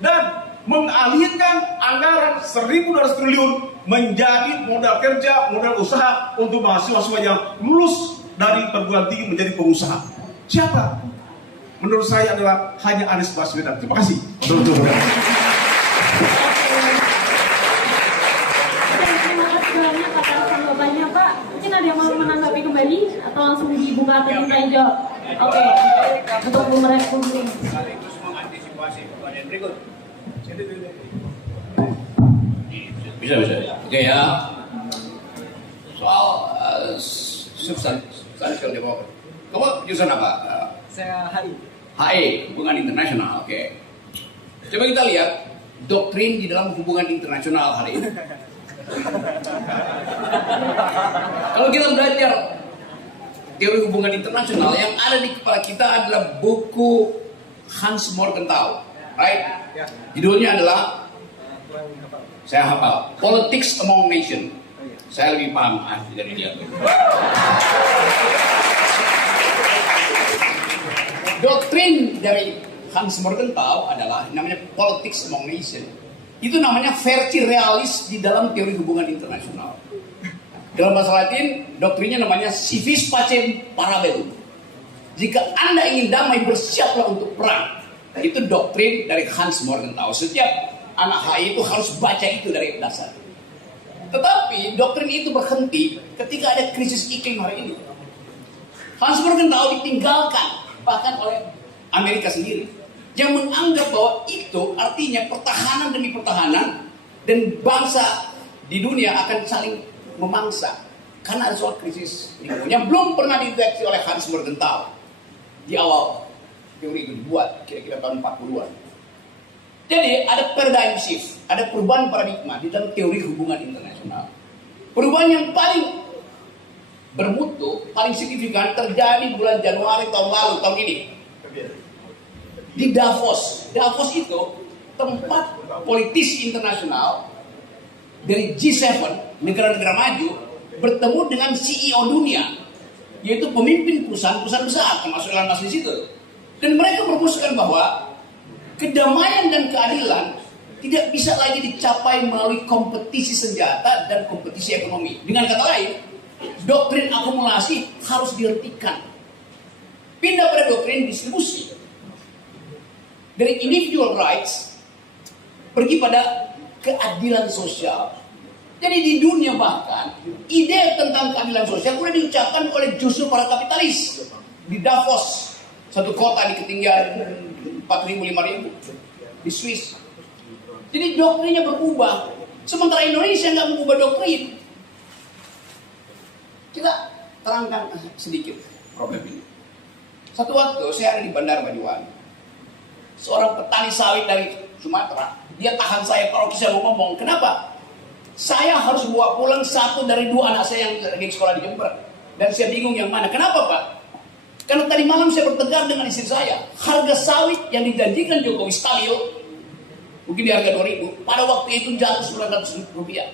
dan mengalihkan anggaran 1.200 triliun menjadi modal kerja, modal usaha untuk mahasiswa yang lulus dari perguruan tinggi menjadi pengusaha. Siapa? Menurut saya adalah hanya Anies Baswedan. Terima kasih. Terima kasih banyak atas jawabannya, Pak. Mungkin ada yang mau menanggapi kembali atau langsung perlu merespon ini. Sekaligus mengantisipasi pertanyaan berikut. Bisa. Oke ya. Soal substansial development. Kamu jurusan apa? Saya HI. HI, hubungan internasional. Oke. Coba kita lihat doktrin di dalam hubungan internasional hari ini. Kalau kita belajar teori hubungan internasional, yang ada di kepala kita adalah buku Hans Morgenthau, right? Judulnya adalah, saya hafal, Politics Among Nations. Saya lebih paham arti dari dia. Doktrin dari Hans Morgenthau adalah namanya Politics Among Nations. Itu namanya versi realis di dalam teori hubungan internasional. Dalam bahasa Latin, doktrinnya namanya Si vis pacem para bellum. Jika Anda ingin damai, bersiaplah untuk perang. Itu doktrin dari Hans Morgenthau. Setiap anak HI itu harus baca itu dari dasar. Tetapi doktrin itu berhenti ketika ada krisis iklim hari ini. Hans Morgenthau ditinggalkan bahkan oleh Amerika sendiri, yang menganggap bahwa itu artinya pertahanan demi pertahanan dan bangsa di dunia akan saling memangsa karena ada soal krisis lingkungan yang belum pernah dideteksi oleh Hans Morgenthau di awal teori itu dibuat kira-kira tahun 40-an. Jadi ada paradigm shift, ada perubahan paradigma di dalam teori hubungan internasional. Perubahan yang paling bermutu, paling signifikan terjadi bulan Januari tahun lalu, tahun ini. Di Davos. Davos itu tempat politisi internasional dari G7, negara-negara maju, bertemu dengan CEO dunia, yaitu pemimpin perusahaan-perusahaan besar, termasuk Elon Musk di situ. Dan mereka merumuskan bahwa kedamaian dan keadilan tidak bisa lagi dicapai melalui kompetisi senjata dan kompetisi ekonomi. Dengan kata lain, doktrin akumulasi harus dihentikan. Pindah pada doktrin distribusi. Dari individual rights pergi pada keadilan sosial. Jadi di dunia bahkan ide tentang keadilan sosial sudah diucapkan oleh justru para kapitalis. Di Davos, satu kota di ketinggian 4.000-5.000 di Swiss. Jadi doktrinnya berubah. Sementara Indonesia nggak mengubah doktrin. Kita terangkan sedikit problem ini. Satu waktu saya ada di Bandar Banyuwangi. Seorang petani sawit dari Sumatera, dia tahan saya kalau saya mau ngomong. Kenapa? Saya harus bawa pulang satu dari dua anak saya yang lagi sekolah di Jember. Dan saya bingung yang mana. Kenapa Pak? Karena tadi malam saya bertengkar dengan istri saya. Harga sawit yang dijanjikan Jokowi stabil, mungkin di harga 2.000, pada waktu itu jatuh 900 rupiah.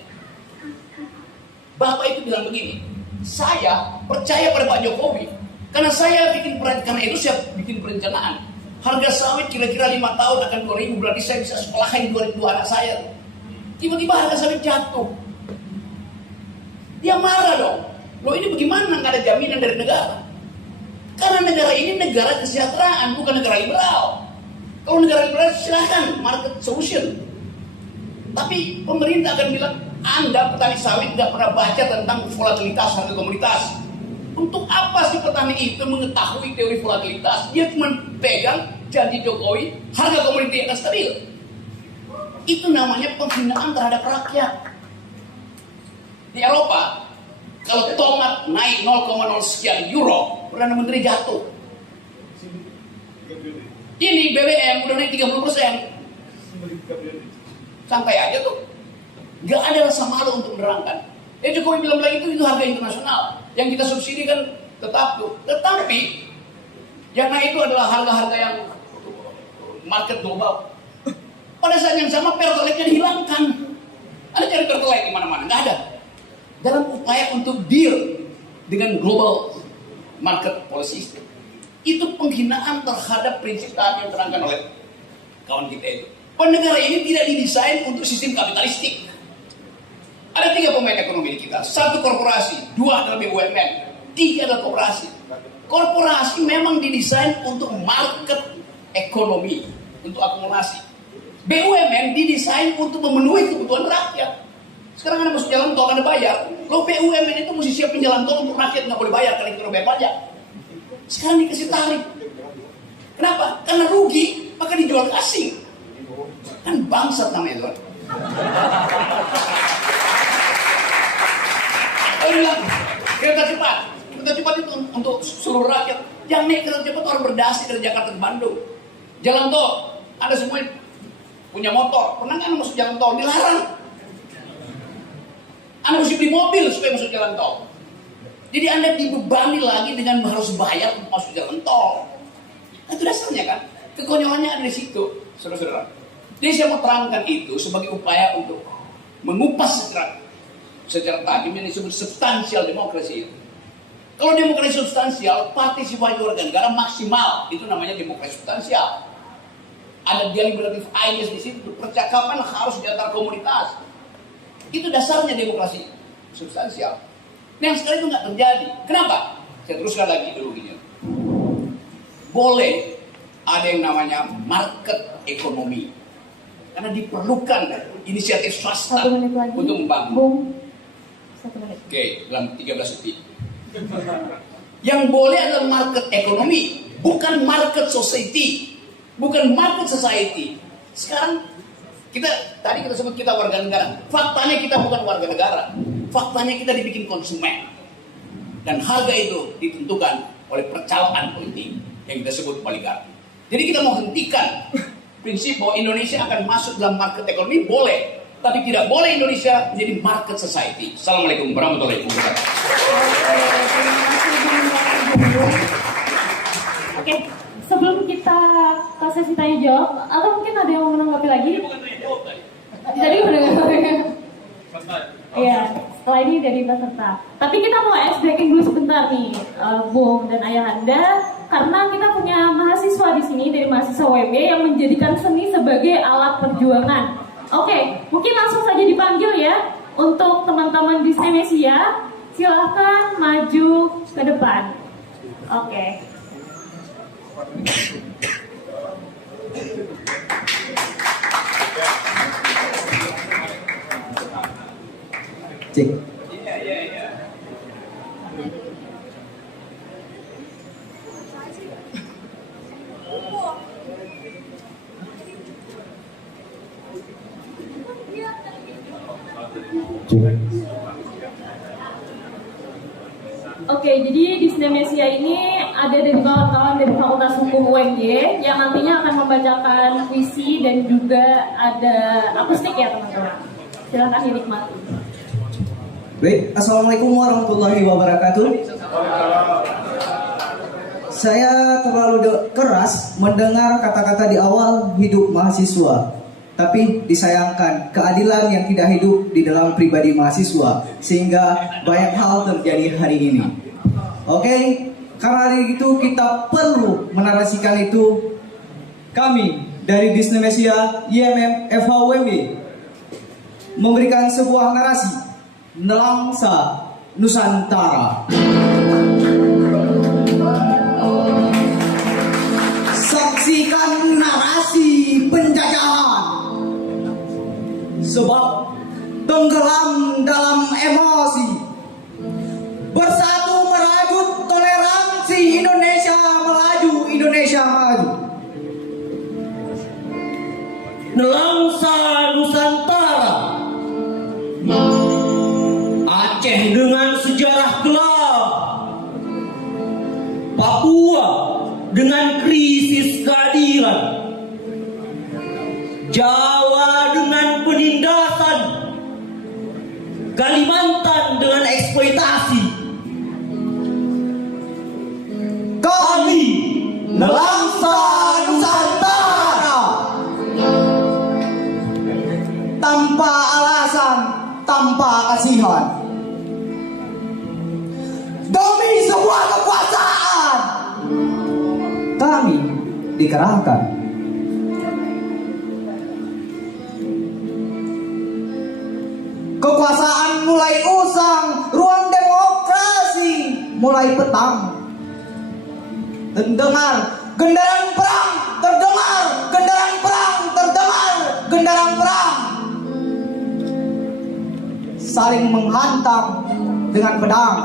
Bapak itu bilang begini, saya percaya pada Pak Jokowi. Karena saya bikin perencanaan. Harga sawit kira-kira 5 tahun akan 2.000, berarti saya bisa sekolahin 2 anak saya. Tiba-tiba harga sawit jatuh. Dia marah dong. Loh ini bagaimana nggak ada jaminan dari negara? Karena negara ini negara kesejahteraan, bukan negara liberal. Kalau negara liberal silahkan market solution. Tapi pemerintah akan bilang, Anda petani sawit nggak pernah baca tentang volatilitas harga komoditas. Untuk apa sih petani itu mengetahui teori volatilitas? Dia cuma pegang janji Jokowi, harga komoditi akan stabil. Itu namanya penghinaan terhadap rakyat. Di Eropa, kalau tomat naik 0,0 sekian euro, Perdana Menteri jatuh. Ini BBM udah naik 30%. Santai aja tuh. Gak ada rasa malu untuk menerangkan. Jokowi bilang lagi itu harga internasional. Yang kita subsidi kan tetap tuh. Tetapi yang naik itu adalah harga-harga yang market global. Pada saat yang sama Pertalite-nya dihilangkan. Anda cari Pertalite di mana-mana, nggak ada. Dalam upaya untuk deal dengan global market policy, itu penghinaan terhadap prinsip tadi yang terangkan oleh kawan kita itu. Negara ini tidak didesain untuk sistem kapitalistik. Ada 3 pemain ekonomi di kita. 1 korporasi, 2 adalah BUMN, 3 adalah korporasi. Korporasi memang didesain untuk market ekonomi, untuk akumulasi. BUMN didesain untuk memenuhi kebutuhan rakyat. Sekarang Anda masuk jalan tol, Anda bayar. Lo BUMN itu mesti siapin jalan tol untuk rakyat, nggak boleh bayar karena kita bayar pajak. Sekarang dikasih tarif. Kenapa? Karena rugi, maka dijual ke asing. Kan bangsat namanya, Tuan. Oh, bilang, kereta cepat itu untuk seluruh rakyat. Yang naik kereta cepat orang berdasi dari Jakarta ke Bandung. Jalan tol, ada semua punya motor. Pernah nggak masuk jalan tol? Dilarang. Anda mesti beli mobil supaya masuk jalan tol. Jadi Anda dibebani lagi dengan harus bayar untuk masuk jalan tol. Nah, itu dasarnya kan. Kekonyolannya ada di situ, saudara-saudara. Jadi saya mau terangkan itu sebagai upaya untuk mengupas secara tajam yang disebut substansial demokrasi itu. Kalau demokrasi substansial, partisipasi warga negara maksimal, itu namanya demokrasi substansial. Ada deliberative ideas di situ, percakapan harus di antar komunitas. Itu dasarnya demokrasi substansial. Nah, yang sekarang itu nggak terjadi. Kenapa? Saya teruskan lagi ideologinya. Boleh ada yang namanya market ekonomi. Karena diperlukan inisiatif swasta 1 menit lagi untuk membangun. Bung, 1 menit. Oke, dalam 13 detik. Yang boleh adalah market ekonomi, bukan market society. Bukan market society. Sekarang tadi kita sebut kita warga negara. Faktanya kita bukan warga negara. Faktanya kita dibikin konsumen. Dan harga itu ditentukan oleh percalokan politik yang kita sebut oligarki. Jadi kita mau hentikan prinsip bahwa Indonesia akan masuk dalam market ekonomi, boleh. Tapi tidak boleh Indonesia menjadi market society. Assalamualaikum warahmatullahi wabarakatuh. Oke, sebelum kita ke sesi tanya jawab, atau mungkin ada yang mau menanggapi lagi? Tadi udah Iya, setelah ini dari peserta. Tapi kita mau breaking dulu sebentar nih, Bung dan Ayahanda, karena kita punya mahasiswa di sini dari mahasiswa WB yang menjadikan seni sebagai alat perjuangan. Oke, mungkin langsung saja dipanggil ya untuk teman-teman di Senesia. Silahkan maju ke depan. Oke. Cek. Oke, jadi di Sinemesia ini ada dari kawan-kawan dari Fakultas Hukum UMY yang nantinya akan membacakan puisi dan juga ada akustik ya teman-teman. Silakan dinikmati. Baik, Assalamualaikum warahmatullahi wabarakatuh. Saya terlalu keras mendengar kata-kata di awal hidup mahasiswa. Tapi disayangkan keadilan yang tidak hidup di dalam pribadi mahasiswa, sehingga banyak hal terjadi hari ini. Oke, karena hari itu kita perlu menarasikan itu. Kami dari Disnemesia IMM FHUMB memberikan sebuah narasi Nelangsa Nusantara. Saksikan narasi penjajahan, sebab tenggelam dalam emosi, bersatu merajut toleransi. Indonesia melaju, Indonesia maju. Nelangsa Nusantara, Aceh dengan sejarah gelap, Papua dengan krisis keadilan, Jawa dengan penindasan, Kalimantan dengan eksploitasi. Kami Nelangsa Nusantara, tanpa alasan, tanpa kasihan, demi sebuah kekuasaan kami dikerahkan. Kekuasaan mulai usang, ruang demokrasi mulai petang. Terdengar gendaran perang, terdengar gendaran perang, terdengar gendaran perang, saling menghantam dengan pedang.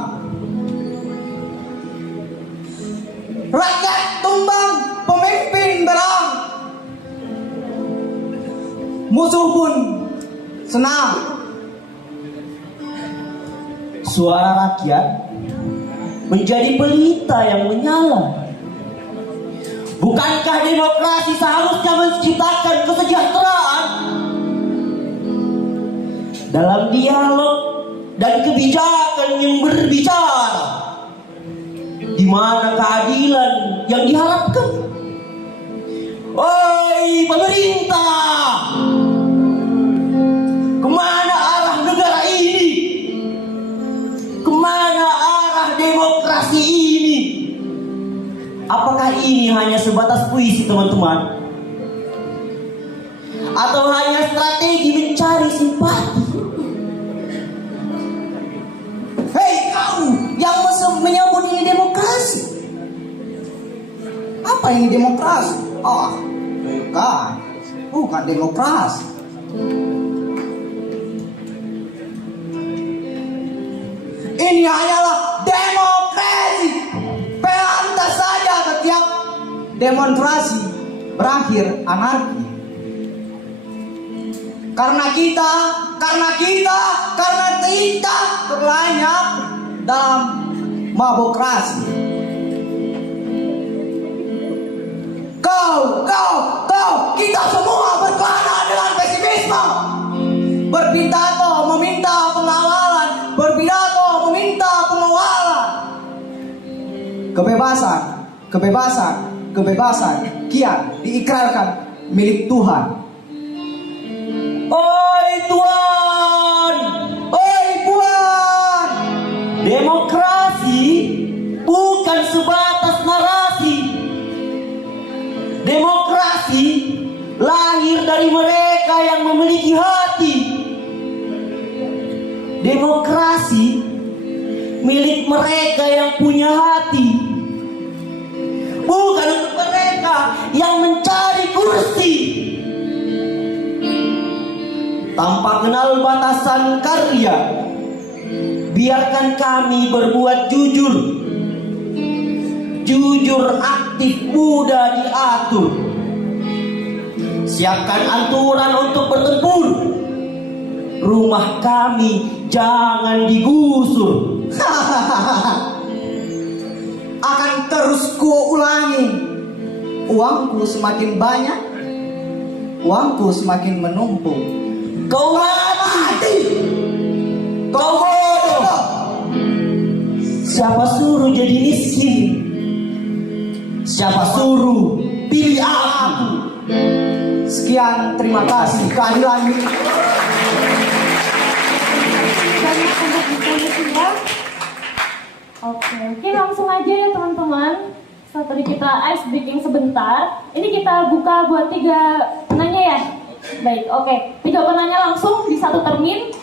Rakyat tumbang, pemimpin berang, musuh pun senang. Suara rakyat menjadi pelita yang menyala. Bukankah demokrasi seharusnya menciptakan kesejahteraan dalam dialog dan kebijakan yang berbicara, di mana keadilan yang diharapkan? Oi pemerintah, kemana arah negara ini? Kemana arah demokrasi ini? Apakah ini hanya sebatas puisi teman-teman? Atau hanya strategi mencari simpati? Hei kau yang menyebut ini demokrasi, apa ini demokrasi? Bukan demokrasi. Ini hanyalah demokrasi. Pantas saja setiap demonstrasi berakhir anarki. Karena kita terlanjur dalam mabokrasi. Kau, kita semua berkelana dengan pesimisme. Berpidato meminta pengawalan, Kebebasan kian diikrarkan milik Tuhan. Oi Tuhan, demokrasi bukan sebatas narasi. Demokrasi lahir dari mereka yang memiliki hati. Demokrasi milik mereka yang punya hati, bukan untuk mereka yang mencari kursi. Tanpa kenal batasan karya, biarkan kami berbuat jujur, aktif, mudah diatur. Siapkan aturan untuk bertempur. Rumah kami jangan digusur. Akan terus ku ulangi. Uangku semakin banyak, uangku semakin menumpuk. Kau mati, kau bodoh. Siapa suruh jadi miskin? Siapa suruh pilih aku? Sekian, terima kasih. Keadilan banyak untuk diskusinya. Oke, langsung aja ya teman-teman. Setelah tadi kita ice breaking sebentar, ini kita buka buat 3 penanya ya. Baik, oke. 3 penanya langsung di satu termin.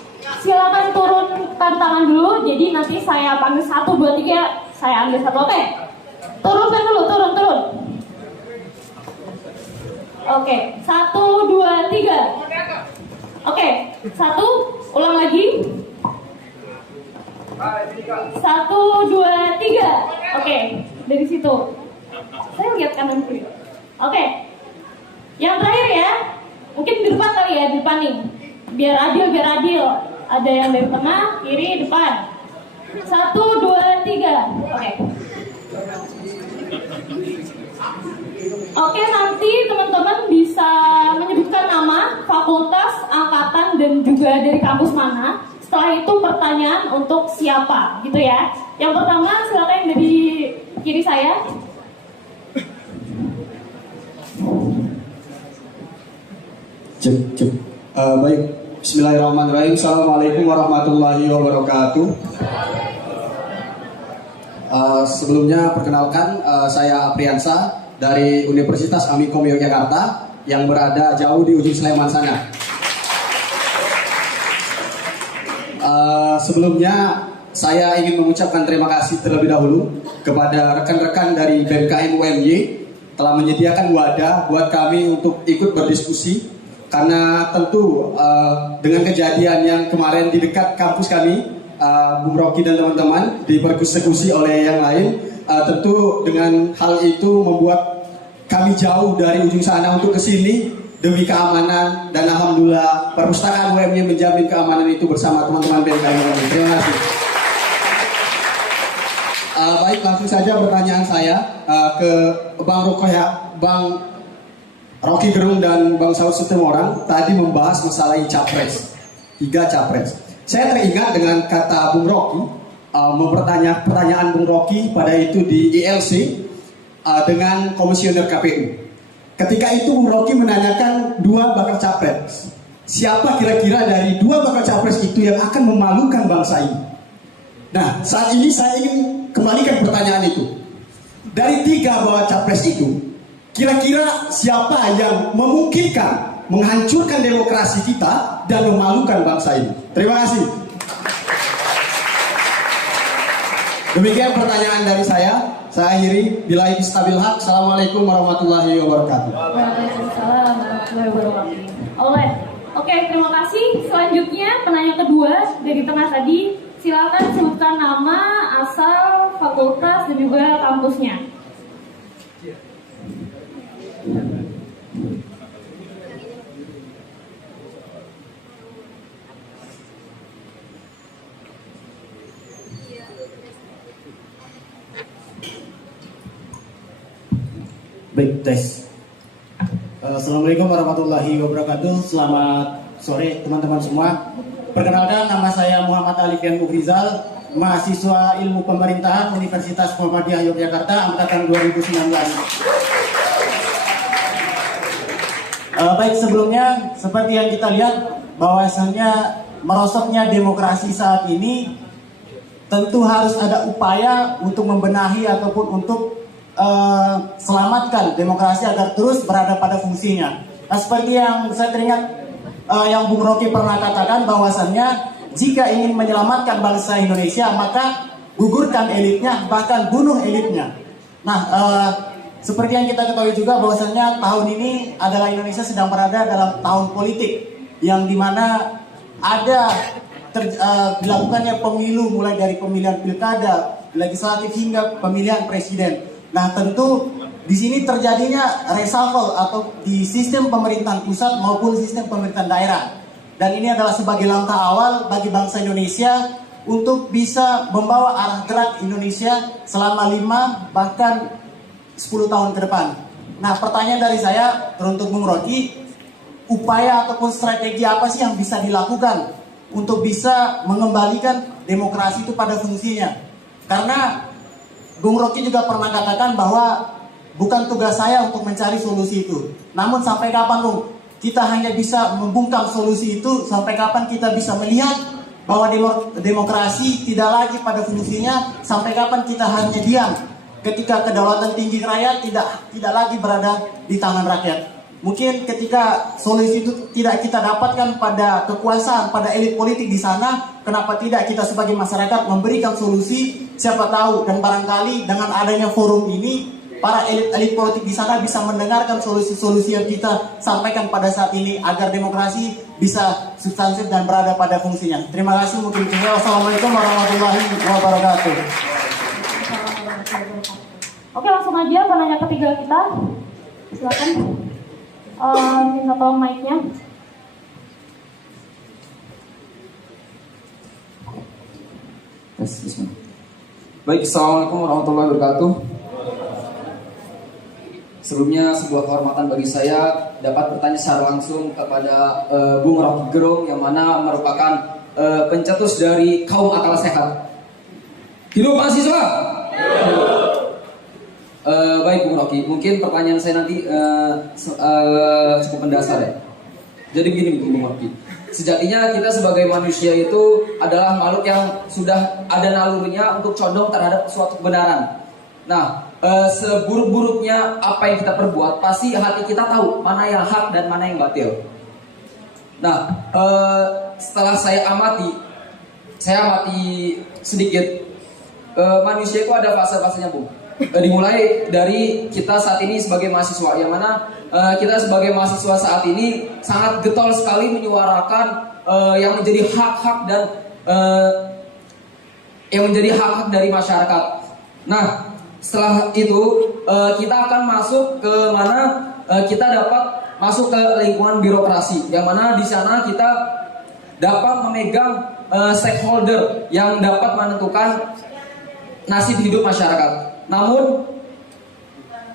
Silakan turunkan tangan dulu. Jadi nanti saya panggil 1, 2, 3, saya ambil 1. Oke. Turunkan dulu, turun. Oke, 1, 2, 3. Oke, 1, ulang lagi. 1, 2, 3. Oke, dari situ. Saya lihat kanan kiri. Oke. Yang terakhir ya. Mungkin di depan kali ya, di depan nih. Biar adil. Ada yang dari tengah, kiri, depan. 1, 2, 3. Oke. Oke, nanti teman-teman bisa menyebutkan nama, fakultas, angkatan, dan juga dari kampus mana. Setelah itu pertanyaan untuk siapa, gitu ya. Yang pertama, silakan dari kiri saya. Cek. Baik, bismillahirrahmanirrahim. Assalamualaikum warahmatullahi wabarakatuh. Sebelumnya perkenalkan, saya Apriansa dari Universitas Amikom Yogyakarta yang berada jauh di ujung Sleman sana. Sebelumnya saya ingin mengucapkan terima kasih terlebih dahulu kepada rekan-rekan dari BMKM UMY telah menyediakan wadah buat kami untuk ikut berdiskusi, karena tentu dengan kejadian yang kemarin di dekat kampus kami, Bung Rocky dan teman-teman dipersekusi oleh yang lain, tentu dengan hal itu membuat kami jauh dari ujung sana untuk ke sini demi keamanan, dan alhamdulillah perpustakaan UMY menjamin keamanan itu bersama teman-teman BMKM. Terima kasih. Baik, langsung saja pertanyaan saya ke Bang Rukoya, Bang Rocky Gerung dan Bang Saud Situmorang tadi membahas masalah capres, 3 capres. Saya teringat dengan kata Bung Rocky, pertanyaan Bung Rocky pada itu di ILC dengan komisioner KPU. Ketika itu Bung Rocky menanyakan 2 bakal capres. Siapa kira-kira dari 2 bakal capres itu yang akan memalukan bangsa ini? Nah, saat ini saya ingin kembalikan pertanyaan itu. Dari 3 bakal capres itu, kira-kira siapa yang memungkinkan menghancurkan demokrasi kita dan memalukan bangsa ini? Terima kasih. Demikian pertanyaan dari saya. Saya akhiri. Billahi bistabil haq. Assalamualaikum warahmatullahi wabarakatuh. Waalaikumsalam warahmatullahi wabarakatuh. Oke, terima kasih. Selanjutnya penanya kedua dari tengah tadi. Silakan sebutkan nama, asal, fakultas, dan juga kampusnya. Baik, tes. Assalamualaikum warahmatullahi wabarakatuh. Selamat sore teman-teman semua. Perkenalkan, nama saya Muhammad Alifian Mukrizal, mahasiswa Ilmu Pemerintahan Universitas Muhammadiyah Yogyakarta angkatan 2019. Baik, sebelumnya seperti yang kita lihat bahwasannya merosotnya demokrasi saat ini tentu harus ada upaya untuk membenahi ataupun untuk selamatkan demokrasi agar terus berada pada fungsinya. Nah, seperti yang saya teringat yang Bung Rocky pernah katakan bahwasannya jika ingin menyelamatkan bangsa Indonesia maka gugurkan elitnya, bahkan bunuh elitnya. Nah, seperti yang kita ketahui juga bahwasannya tahun ini adalah Indonesia sedang berada dalam tahun politik yang dimana ada dilakukannya pemilu mulai dari pemilihan pilkada, legislatif hingga pemilihan presiden. Nah, tentu di sini terjadinya reshuffle atau di sistem pemerintahan pusat maupun sistem pemerintahan daerah. Dan ini adalah sebagai langkah awal bagi bangsa Indonesia untuk bisa membawa arah gerak Indonesia selama 5 bahkan 10 tahun ke depan. Nah, pertanyaan dari saya teruntuk Bung Rocky, upaya ataupun strategi apa sih yang bisa dilakukan untuk bisa mengembalikan demokrasi itu pada fungsinya? Karena Bung Rocky juga pernah katakan bahwa bukan tugas saya untuk mencari solusi itu. Namun sampai kapan Bung? Kita hanya bisa membungkam solusi itu, sampai kapan kita bisa melihat bahwa demokrasi tidak lagi pada fungsinya, sampai kapan kita hanya diam ketika kedaulatan tinggi rakyat tidak lagi berada di tangan rakyat. Mungkin ketika solusi itu tidak kita dapatkan pada kekuasaan, pada elit politik di sana, kenapa tidak kita sebagai masyarakat memberikan solusi? Siapa tahu dan barangkali dengan adanya forum ini, para elit politik di sana bisa mendengarkan solusi-solusi yang kita sampaikan pada saat ini agar demokrasi bisa substansif dan berada pada fungsinya. Terima kasih. Mungkin wassalamualaikum warahmatullahi wabarakatuh. Oke, langsung aja penanya ketiga kita. Silakan. Minta tolong mic-nya. Baik, assalamualaikum warahmatullahi wabarakatuh. Sebelumnya sebuah kehormatan bagi saya dapat bertanya secara langsung kepada Bung Rocky Gerung yang mana merupakan pencetus dari kaum akal sehat. Hidup mahasiswa. Baik Bung Rocky, mungkin pertanyaan saya nanti cukup mendasar ya. Jadi begini Bung Rocky, sejatinya kita sebagai manusia itu adalah makhluk yang sudah ada nalurinya untuk condong terhadap suatu kebenaran. Nah, seburuk-buruknya apa yang kita perbuat, pasti hati kita tahu mana yang hak dan mana yang batil. Nah, setelah saya amati sedikit, manusia itu ada fase-fasenya Bung. Dimulai dari kita saat ini sebagai mahasiswa, yang mana kita sebagai mahasiswa saat ini sangat getol sekali menyuarakan yang menjadi hak-hak dan yang menjadi hak-hak dari masyarakat. Nah, Setelah itu kita akan masuk ke mana kita dapat masuk ke lingkungan birokrasi, yang mana di sana kita dapat memegang stakeholder yang dapat menentukan nasib hidup masyarakat. Namun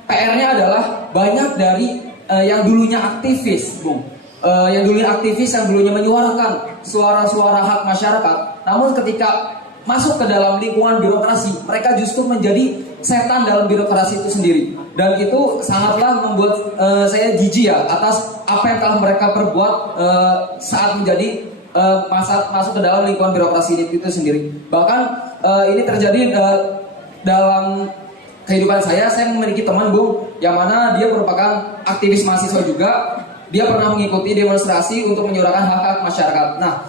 PR-nya adalah banyak dari yang dulunya aktivis, Bung. Yang dulunya menyuarakan suara-suara hak masyarakat, namun ketika masuk ke dalam lingkungan birokrasi, mereka justru menjadi setan dalam birokrasi itu sendiri. Dan itu sangatlah membuat saya jijik ya atas apa yang telah mereka perbuat saat menjadi masuk ke dalam lingkungan birokrasi itu sendiri. Bahkan ini terjadi dalam kehidupan saya memiliki teman, Bung, yang mana dia merupakan aktivis mahasiswa juga. Dia pernah mengikuti demonstrasi untuk menyuarakan hak-hak masyarakat. Nah,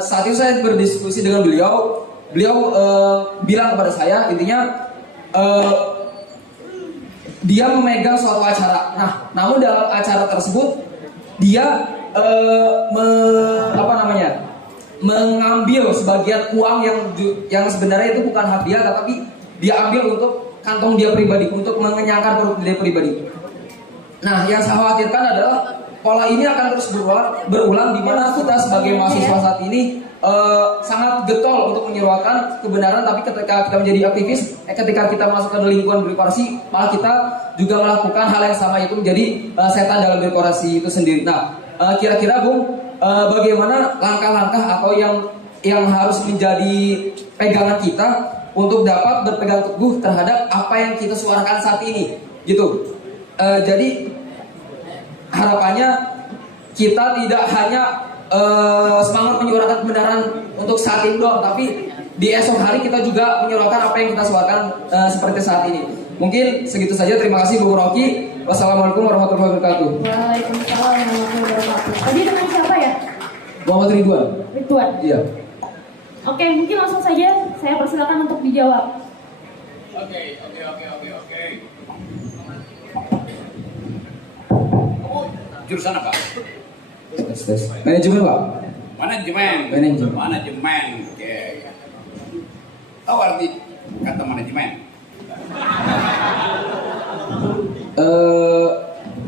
saat itu saya berdiskusi dengan beliau. Beliau bilang kepada saya, intinya dia memegang suatu acara. Nah, namun dalam acara tersebut dia mengambil sebagian uang yang sebenarnya itu bukan hak dia, tapi dia ambil untuk kantong dia pribadi, untuk mengenyangkan perut dia pribadi. Nah, yang saya khawatirkan adalah pola ini akan terus berulang di mana kita sebagai mahasiswa saat ini sangat getol untuk menyuarakan kebenaran, tapi ketika kita menjadi aktivis, ketika kita masuk ke lingkungan birokrasi, malah kita juga melakukan hal yang sama, itu menjadi setan dalam birokrasi itu sendiri. Nah, kira-kira, Bung, bagaimana langkah-langkah atau yang harus menjadi pegangan kita untuk dapat berpegang teguh terhadap apa yang kita suarakan saat ini, gitu. Jadi harapannya kita tidak hanya semangat menyuarakan kebenaran untuk saat ini doang, tapi di esok hari kita juga menyuarakan apa yang kita suarakan seperti saat ini. Mungkin segitu saja. Terima kasih, Bung Rocky. Wassalamualaikum warahmatullahi wabarakatuh. Waalaikumsalam warahmatullahi wabarakatuh. Tadi dengan siapa ya? Muhammad Ridwan. Ridwan. Iya. Oke, mungkin langsung saja saya persilakan untuk dijawab. Oke. Jurusan apa? Tes. Manajemen, Pak. Manajemen. Oke. Tahu arti kata manajemen?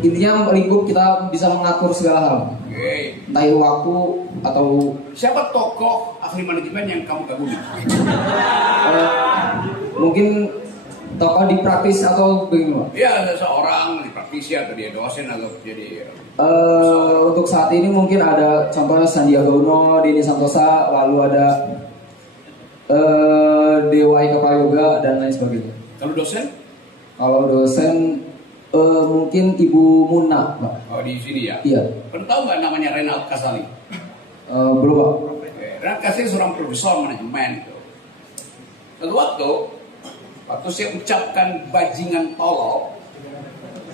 Intinya lingkup kita bisa mengatur segala hal. Oke. Entah itu waktu atau Siapa tokoh ahli manajemen yang kamu kagumi? mungkin tokoh di praktis atau bagaimana? Ya, seorang di praktisi atau dia dosen atau jadi. Untuk saat ini mungkin ada contohnya Sandiaga Uno, Denny Santosa, lalu ada Dewa Eka Prayoga dan lain sebagainya. Kalau dosen? Kalau dosen mungkin Ibu Muna, Pak. Oh, di sini ya? Iya. Kamu tahu nggak namanya Renald Kasali? Belum, Pak. Renald Kasali seorang profesor manajemen. Suatu waktu saya ucapkan bajingan tolol,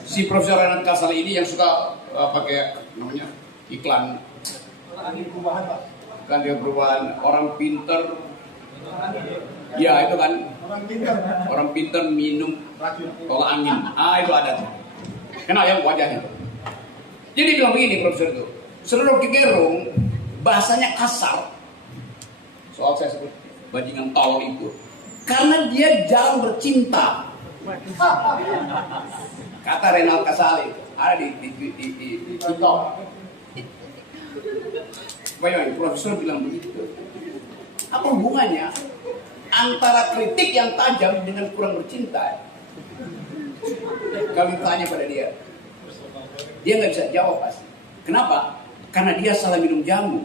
si Profesor Renald Kasali ini yang suka pakai namanya iklan perubahan orang pinter, ya itu kan orang pinter minum tolak angin, itu ada tuh, kenal ya wajahnya tuh. Jadi bilang begini Profesor itu, Saudara Rocky Gerung bahasanya kasar soal saya sebut bajingan tolol itu karena dia jarang bercinta. Kata Renald Kasali ada di TikTok. Bayangin, Profesor bilang begitu. Apa hubungannya antara kritik yang tajam dengan kurang bercinta? Kalau ditanya pada dia nggak bisa jawab pasti. Kenapa? Karena dia salah minum jamu.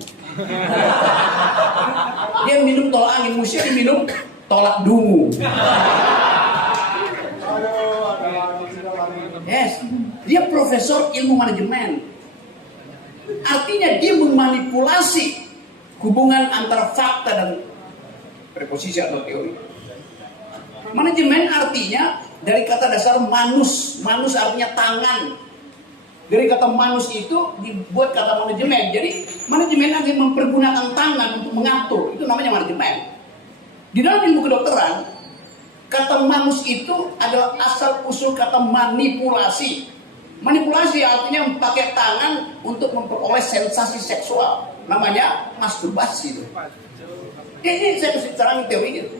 Dia minum tolak angin, mesti minum tolak dungu. Yes, dia profesor ilmu manajemen. Artinya dia memanipulasi hubungan antara fakta dan preposisi atau teori. Manajemen artinya dari kata dasar manus. Manus artinya tangan. Dari kata manus itu dibuat kata manajemen. Jadi manajemen artinya mempergunakan tangan untuk mengatur. Itu namanya manajemen. Di dalam ilmu kedokteran, kata manus itu adalah asal usul kata manipulasi. Manipulasi artinya memakai tangan untuk memperoleh sensasi seksual. Namanya masturbasi itu. Ini saya kasih terang teori itu.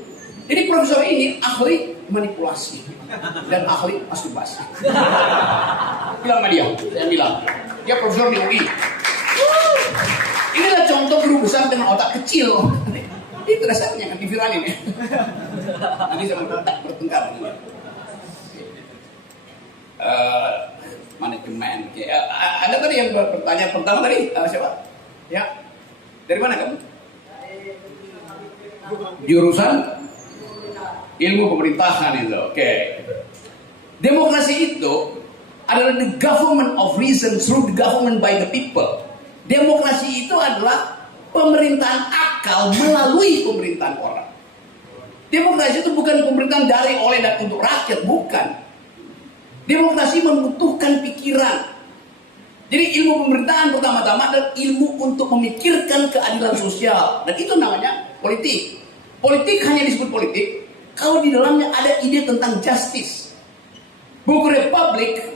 Jadi profesor ini ahli manipulasi dan ahli masturbasi. Bilang sama dia, saya bilang, dia profesor di UI. Inilah contoh guru besar dengan otak kecil. Itu dasarnya kan diviralin ya. Nanti saya bertengkar. Manajemen. Ada tadi yang bertanya pertama tadi siapa? Ya, dari mana kamu? Jurusan ilmu pemerintahan itu. Oke. Demokrasi itu adalah the government of reason through the government by the people. Demokrasi itu adalah pemerintahan akal melalui pemerintahan orang. Demokrasi itu bukan pemerintahan dari, oleh, dan untuk rakyat, bukan. Demokrasi membutuhkan pikiran. Jadi ilmu pemerintahan pertama-tama adalah ilmu untuk memikirkan keadilan sosial. Dan itu namanya politik. Politik hanya disebut politik kalau di dalamnya ada ide tentang justice. Buku Republik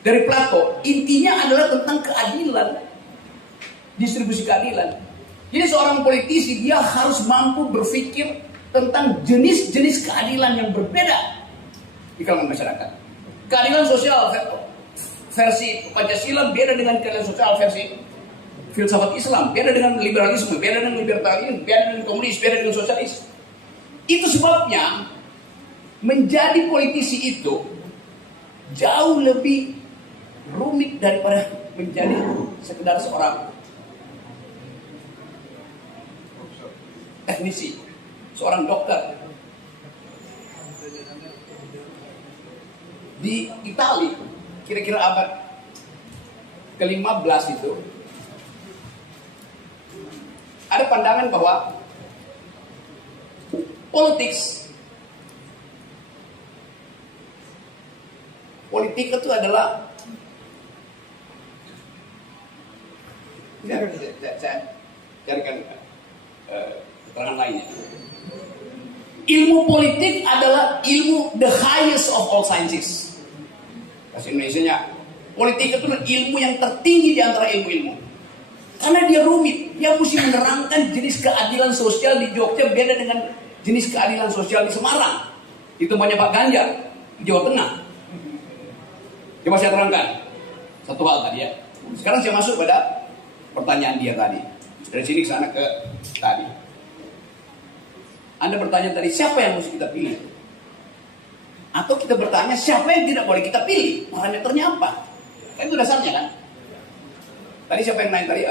dari Plato intinya adalah tentang keadilan, distribusi keadilan. Jadi seorang politisi dia harus mampu berpikir tentang jenis-jenis keadilan yang berbeda di kalangan masyarakat. Keadilan sosial versi Pancasila beda dengan keadilan sosial versi filsafat Islam, beda dengan liberalisme, beda dengan libertarianisme, beda dengan komunis, beda dengan sosialis. Itu sebabnya menjadi politisi itu jauh lebih rumit daripada menjadi sekedar seorang teknisi, seorang dokter. Di Italia, kira-kira abad ke-15 itu, ada pandangan bahwa politik itu adalah saya carikan keterangan lainnya. Ilmu politik adalah ilmu the highest of all sciences. Bahasa Indonesianya, politik itu adalah ilmu yang tertinggi di antara ilmu-ilmu. Karena dia rumit, dia mesti menerangkan jenis keadilan sosial di Jogja beda dengan jenis keadilan sosial di Semarang. Itu banyak Pak Ganjar di Jawa Tengah. Coba saya terangkan satu hal tadi ya. Sekarang saya masuk pada pertanyaan dia tadi. Dari sini ke sana ke tadi. Anda bertanya tadi, siapa yang mesti kita pilih? Atau kita bertanya, siapa yang tidak boleh kita pilih? Parameternya apa? Kan itu dasarnya kan? Tadi siapa yang nanya tadi?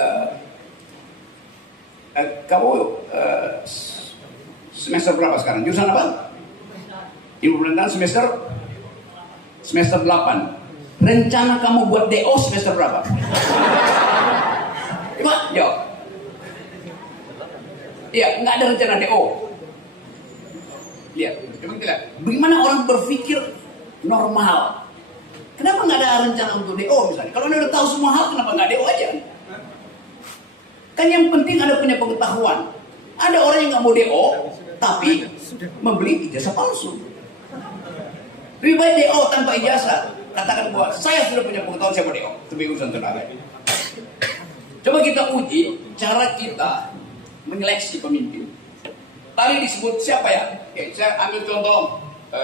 Kamu semester berapa sekarang? Jurusan apa? Ilmu pemerintahan semester 8. Rencana kamu buat DO semester berapa? Coba jawab. Iya, nggak ada rencana DO. Lihat, coba kita lihat. Bagaimana orang berpikir normal? Kenapa nggak ada rencana untuk DO misalnya? Kalau Anda udah tahu semua hal, kenapa nggak DO aja? Kan yang penting Anda punya pengetahuan. Ada orang yang nggak mau DO, tapi membeli ijazah palsu. Lebih baik DO tanpa ijazah. Katakan bahwa saya sudah punya pengetahuan, saya mau DO. Itu urusan tenaga. Coba kita uji cara kita menyeleksi pemimpin. Tadi disebut siapa ya? Oke, saya ambil contoh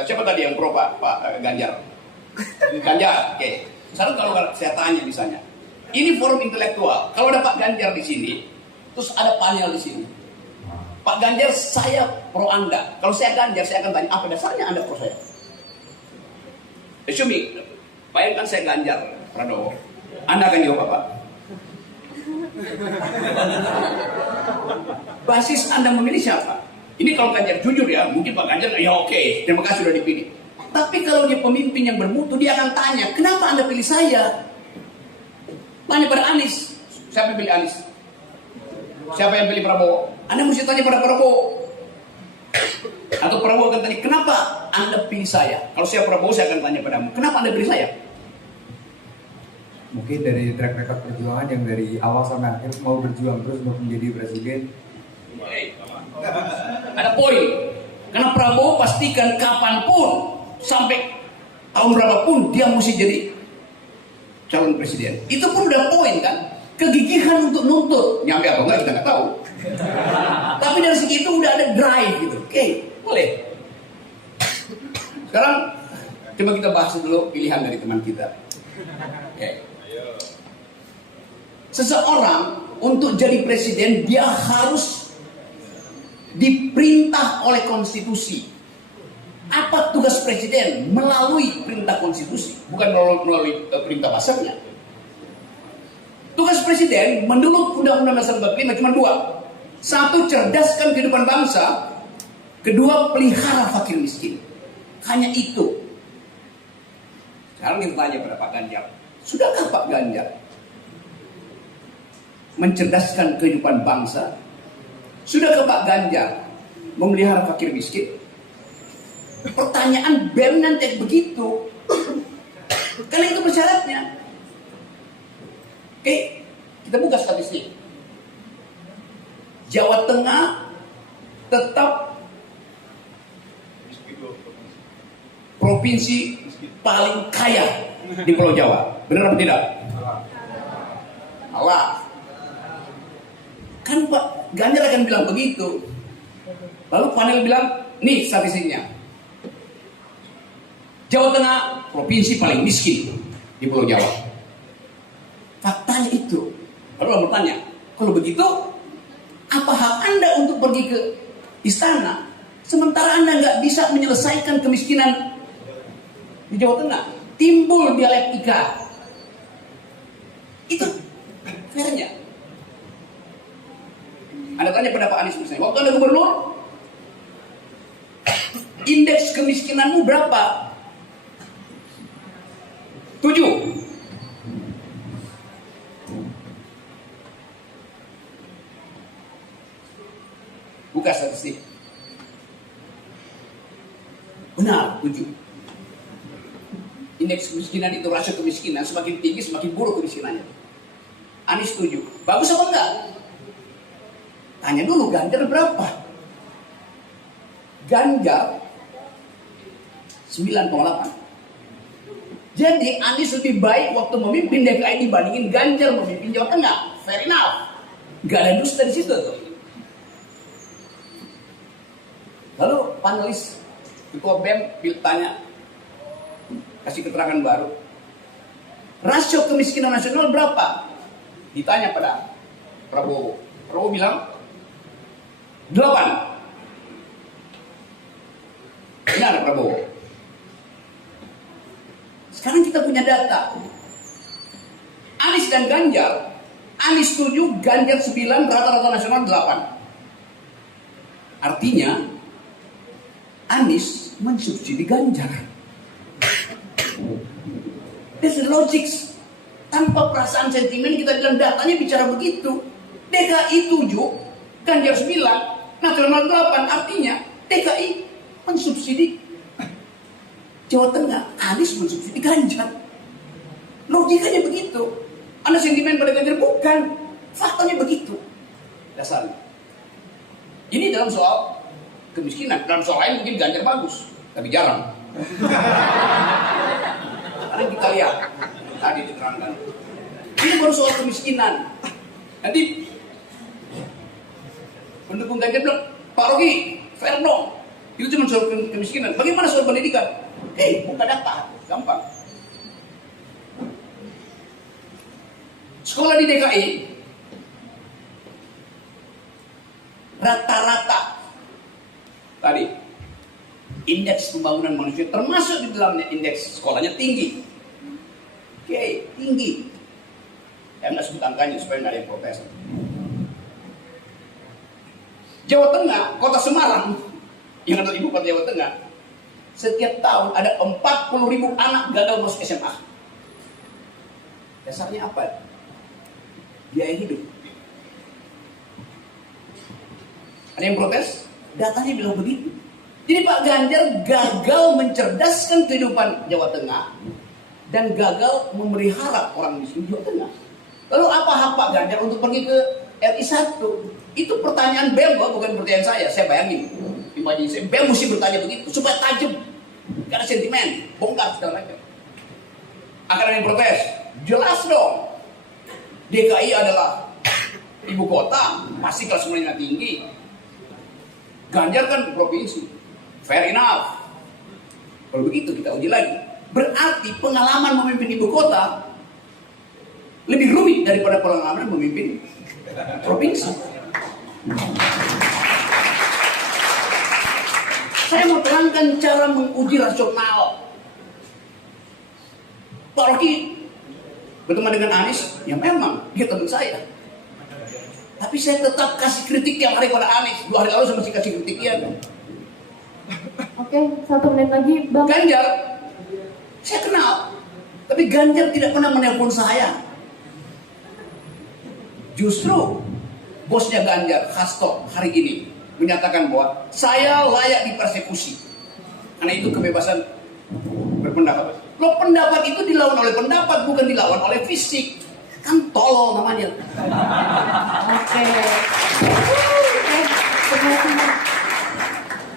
siapa tadi yang pro Pak Ganjar? Ganjar, oke. Sekarang kalau saya tanya misalnya, ini forum intelektual. Kalau ada Pak Ganjar di sini, terus ada panel di sini. Pak Ganjar, saya pro Anda. Kalau saya Ganjar, saya akan tanya apa dasarnya Anda pro saya? Syumi, bayangkan saya Ganjar Pranowo. Anda akan jawab apa? Basis Anda memilih siapa? Ini kalau Ganjar jujur ya, mungkin Pak Ganjar ya oke, terima kasih sudah dipilih. Tapi kalau dia pemimpin yang bermutu, dia akan tanya, kenapa Anda pilih saya? Tanya pada Anies, siapa yang pilih Anies? Siapa yang pilih Prabowo? Anda mesti tanya pada Prabowo. Atau Prabowo akan tanya, kenapa Anda pilih saya? Kalau saya Prabowo, saya akan tanya padamu, kenapa Anda pilih saya? Mungkin dari track record perjuangan yang dari awal sampai akhir mau berjuang terus untuk menjadi presiden. Ada poin. Karena Prabowo pastikan kapanpun, sampai tahun berapapun dia mesti jadi calon presiden. Itu pun udah poin kan. Kegigihan untuk nuntut, nyampe apa enggak kita nggak tahu. Tapi dari segi itu udah ada drive gitu. Oke, Boleh. Sekarang coba kita bahas dulu pilihan dari teman kita. Oke. Seseorang untuk jadi presiden dia harus diperintah oleh konstitusi. Apa tugas presiden? Melalui perintah konstitusi, bukan melalui perintah pasarnya. Tugas presiden menurut Undang-Undang Dasar 45 cuma dua. Satu, cerdaskan kehidupan bangsa. Kedua, pelihara fakir miskin. Hanya itu. Sekarang kita tanya pada Pak Ganjar. Sudahkah Pak Ganjar mencerdaskan kehidupan bangsa? Sudahkah Pak Ganjar memelihara fakir miskin? Pertanyaan BEM nanti begitu. Karena itu persyaratnya. Oke, kita buka statistik. Jawa Tengah tetap provinsi paling kaya di Pulau Jawa. Benar atau tidak? Allah. Kan Pak Ganjar akan bilang begitu. Lalu panel bilang, nih statistiknya. Jawa Tengah provinsi paling miskin di Pulau Jawa. Faktanya itu. Lalu orang bertanya, kalau begitu, apa hak Anda untuk pergi ke istana, sementara Anda nggak bisa menyelesaikan kemiskinan di Jawa Tengah? Timbul dialektika. Itu fairnya. Anda tanya pada Pak Anies misalnya, waktu Anda gubernur, indeks kemiskinanmu berapa? 7. Buka statistik. Benar, 7. Indeks kemiskinan itu, rasio kemiskinan semakin tinggi semakin buruk kemiskinannya. Anies 7. Bagus apa enggak? Tanya dulu Ganjar berapa? Ganjar 9,8. Jadi Anies lebih baik waktu memimpin DKI dibandingin Ganjar memimpin Jawa Tengah. Fair enough. Gak ada dusta di situ tuh. Lalu panelis ketua BEM tanya, kasih keterangan baru. Rasio kemiskinan nasional berapa? Ditanya pada Prabowo. Prabowo bilang 8. Benar Prabowo. Sekarang kita punya data. Anies dan Ganjar, Anies 7, Ganjar 9, rata-rata nasional 8. Artinya Anies mensubsidi Ganjar. That's the logic. Tanpa perasaan sentimen kita bilang datanya bicara begitu. DKI 7, Ganjar 9, nasional 8. Artinya DKI mensubsidi Jawa Tengah, Anies mensubsidi Ganjar. Logikanya begitu. Anda sentimen pada Ganjar? Bukan. Faktanya begitu. Dasarnya. Ini dalam soal kemiskinan. Dalam soal lain mungkin Ganjar bagus, tapi jarang. Ada kita lihat tadi diterangkan. Ini baru soal kemiskinan. Nanti pendukung Ganjar bilang, Pak Rocky, fair dong. Itu cuma soal kemiskinan. Bagaimana soal pendidikan? Buka data, gampang. Sekolah di DKI rata-rata tadi indeks pembangunan manusia termasuk di dalamnya indeks sekolahnya tinggi. Tinggi. Saya nggak sebut angkanya supaya nggak ada yang protes. Jawa Tengah, kota Semarang yang adalah ibu kota Jawa Tengah, setiap tahun ada 40.000 anak gagal masuk SMA. Dasarnya apa? Biaya hidup. Ada yang protes? Datanya bilang begitu. Jadi Pak Ganjar gagal mencerdaskan kehidupan Jawa Tengah dan gagal memelihara orang miskin Jawa Tengah. Lalu apa hak Pak Ganjar untuk pergi ke RI 1? Itu pertanyaan BEM, bukan pertanyaan saya. Saya bayangin. Imajinasi BEM mesti bertanya begitu supaya tajam. Gak ada sentimen, bongkar segala macam. Akan ada yang protes? Jelas dong. DKI adalah ibu kota, pasti kelas menengah tinggi. Ganjar kan provinsi. Fair enough. Kalau begitu kita uji lagi. Berarti pengalaman memimpin ibu kota lebih rumit daripada pengalaman memimpin provinsi. Saya mau terangkan cara menguji rasional. Pak Rocky berteman dengan Anies, ya memang dia teman saya. Tapi saya tetap kasih kritik yang hari pada Anies. 2 hari lalu saya masih kasih kritik dia. Oke, 1 menit lagi, Bang. Ganjar, saya kenal. Tapi Ganjar tidak pernah menelpon saya. Justru bosnya Ganjar, Hasto, hari ini menyatakan bahwa saya layak dipersekusi. Karena itu kebebasan berpendapat. Loh, pendapat itu dilawan oleh pendapat, bukan dilawan oleh fisik. Kan tolol namanya. Oke. Oke.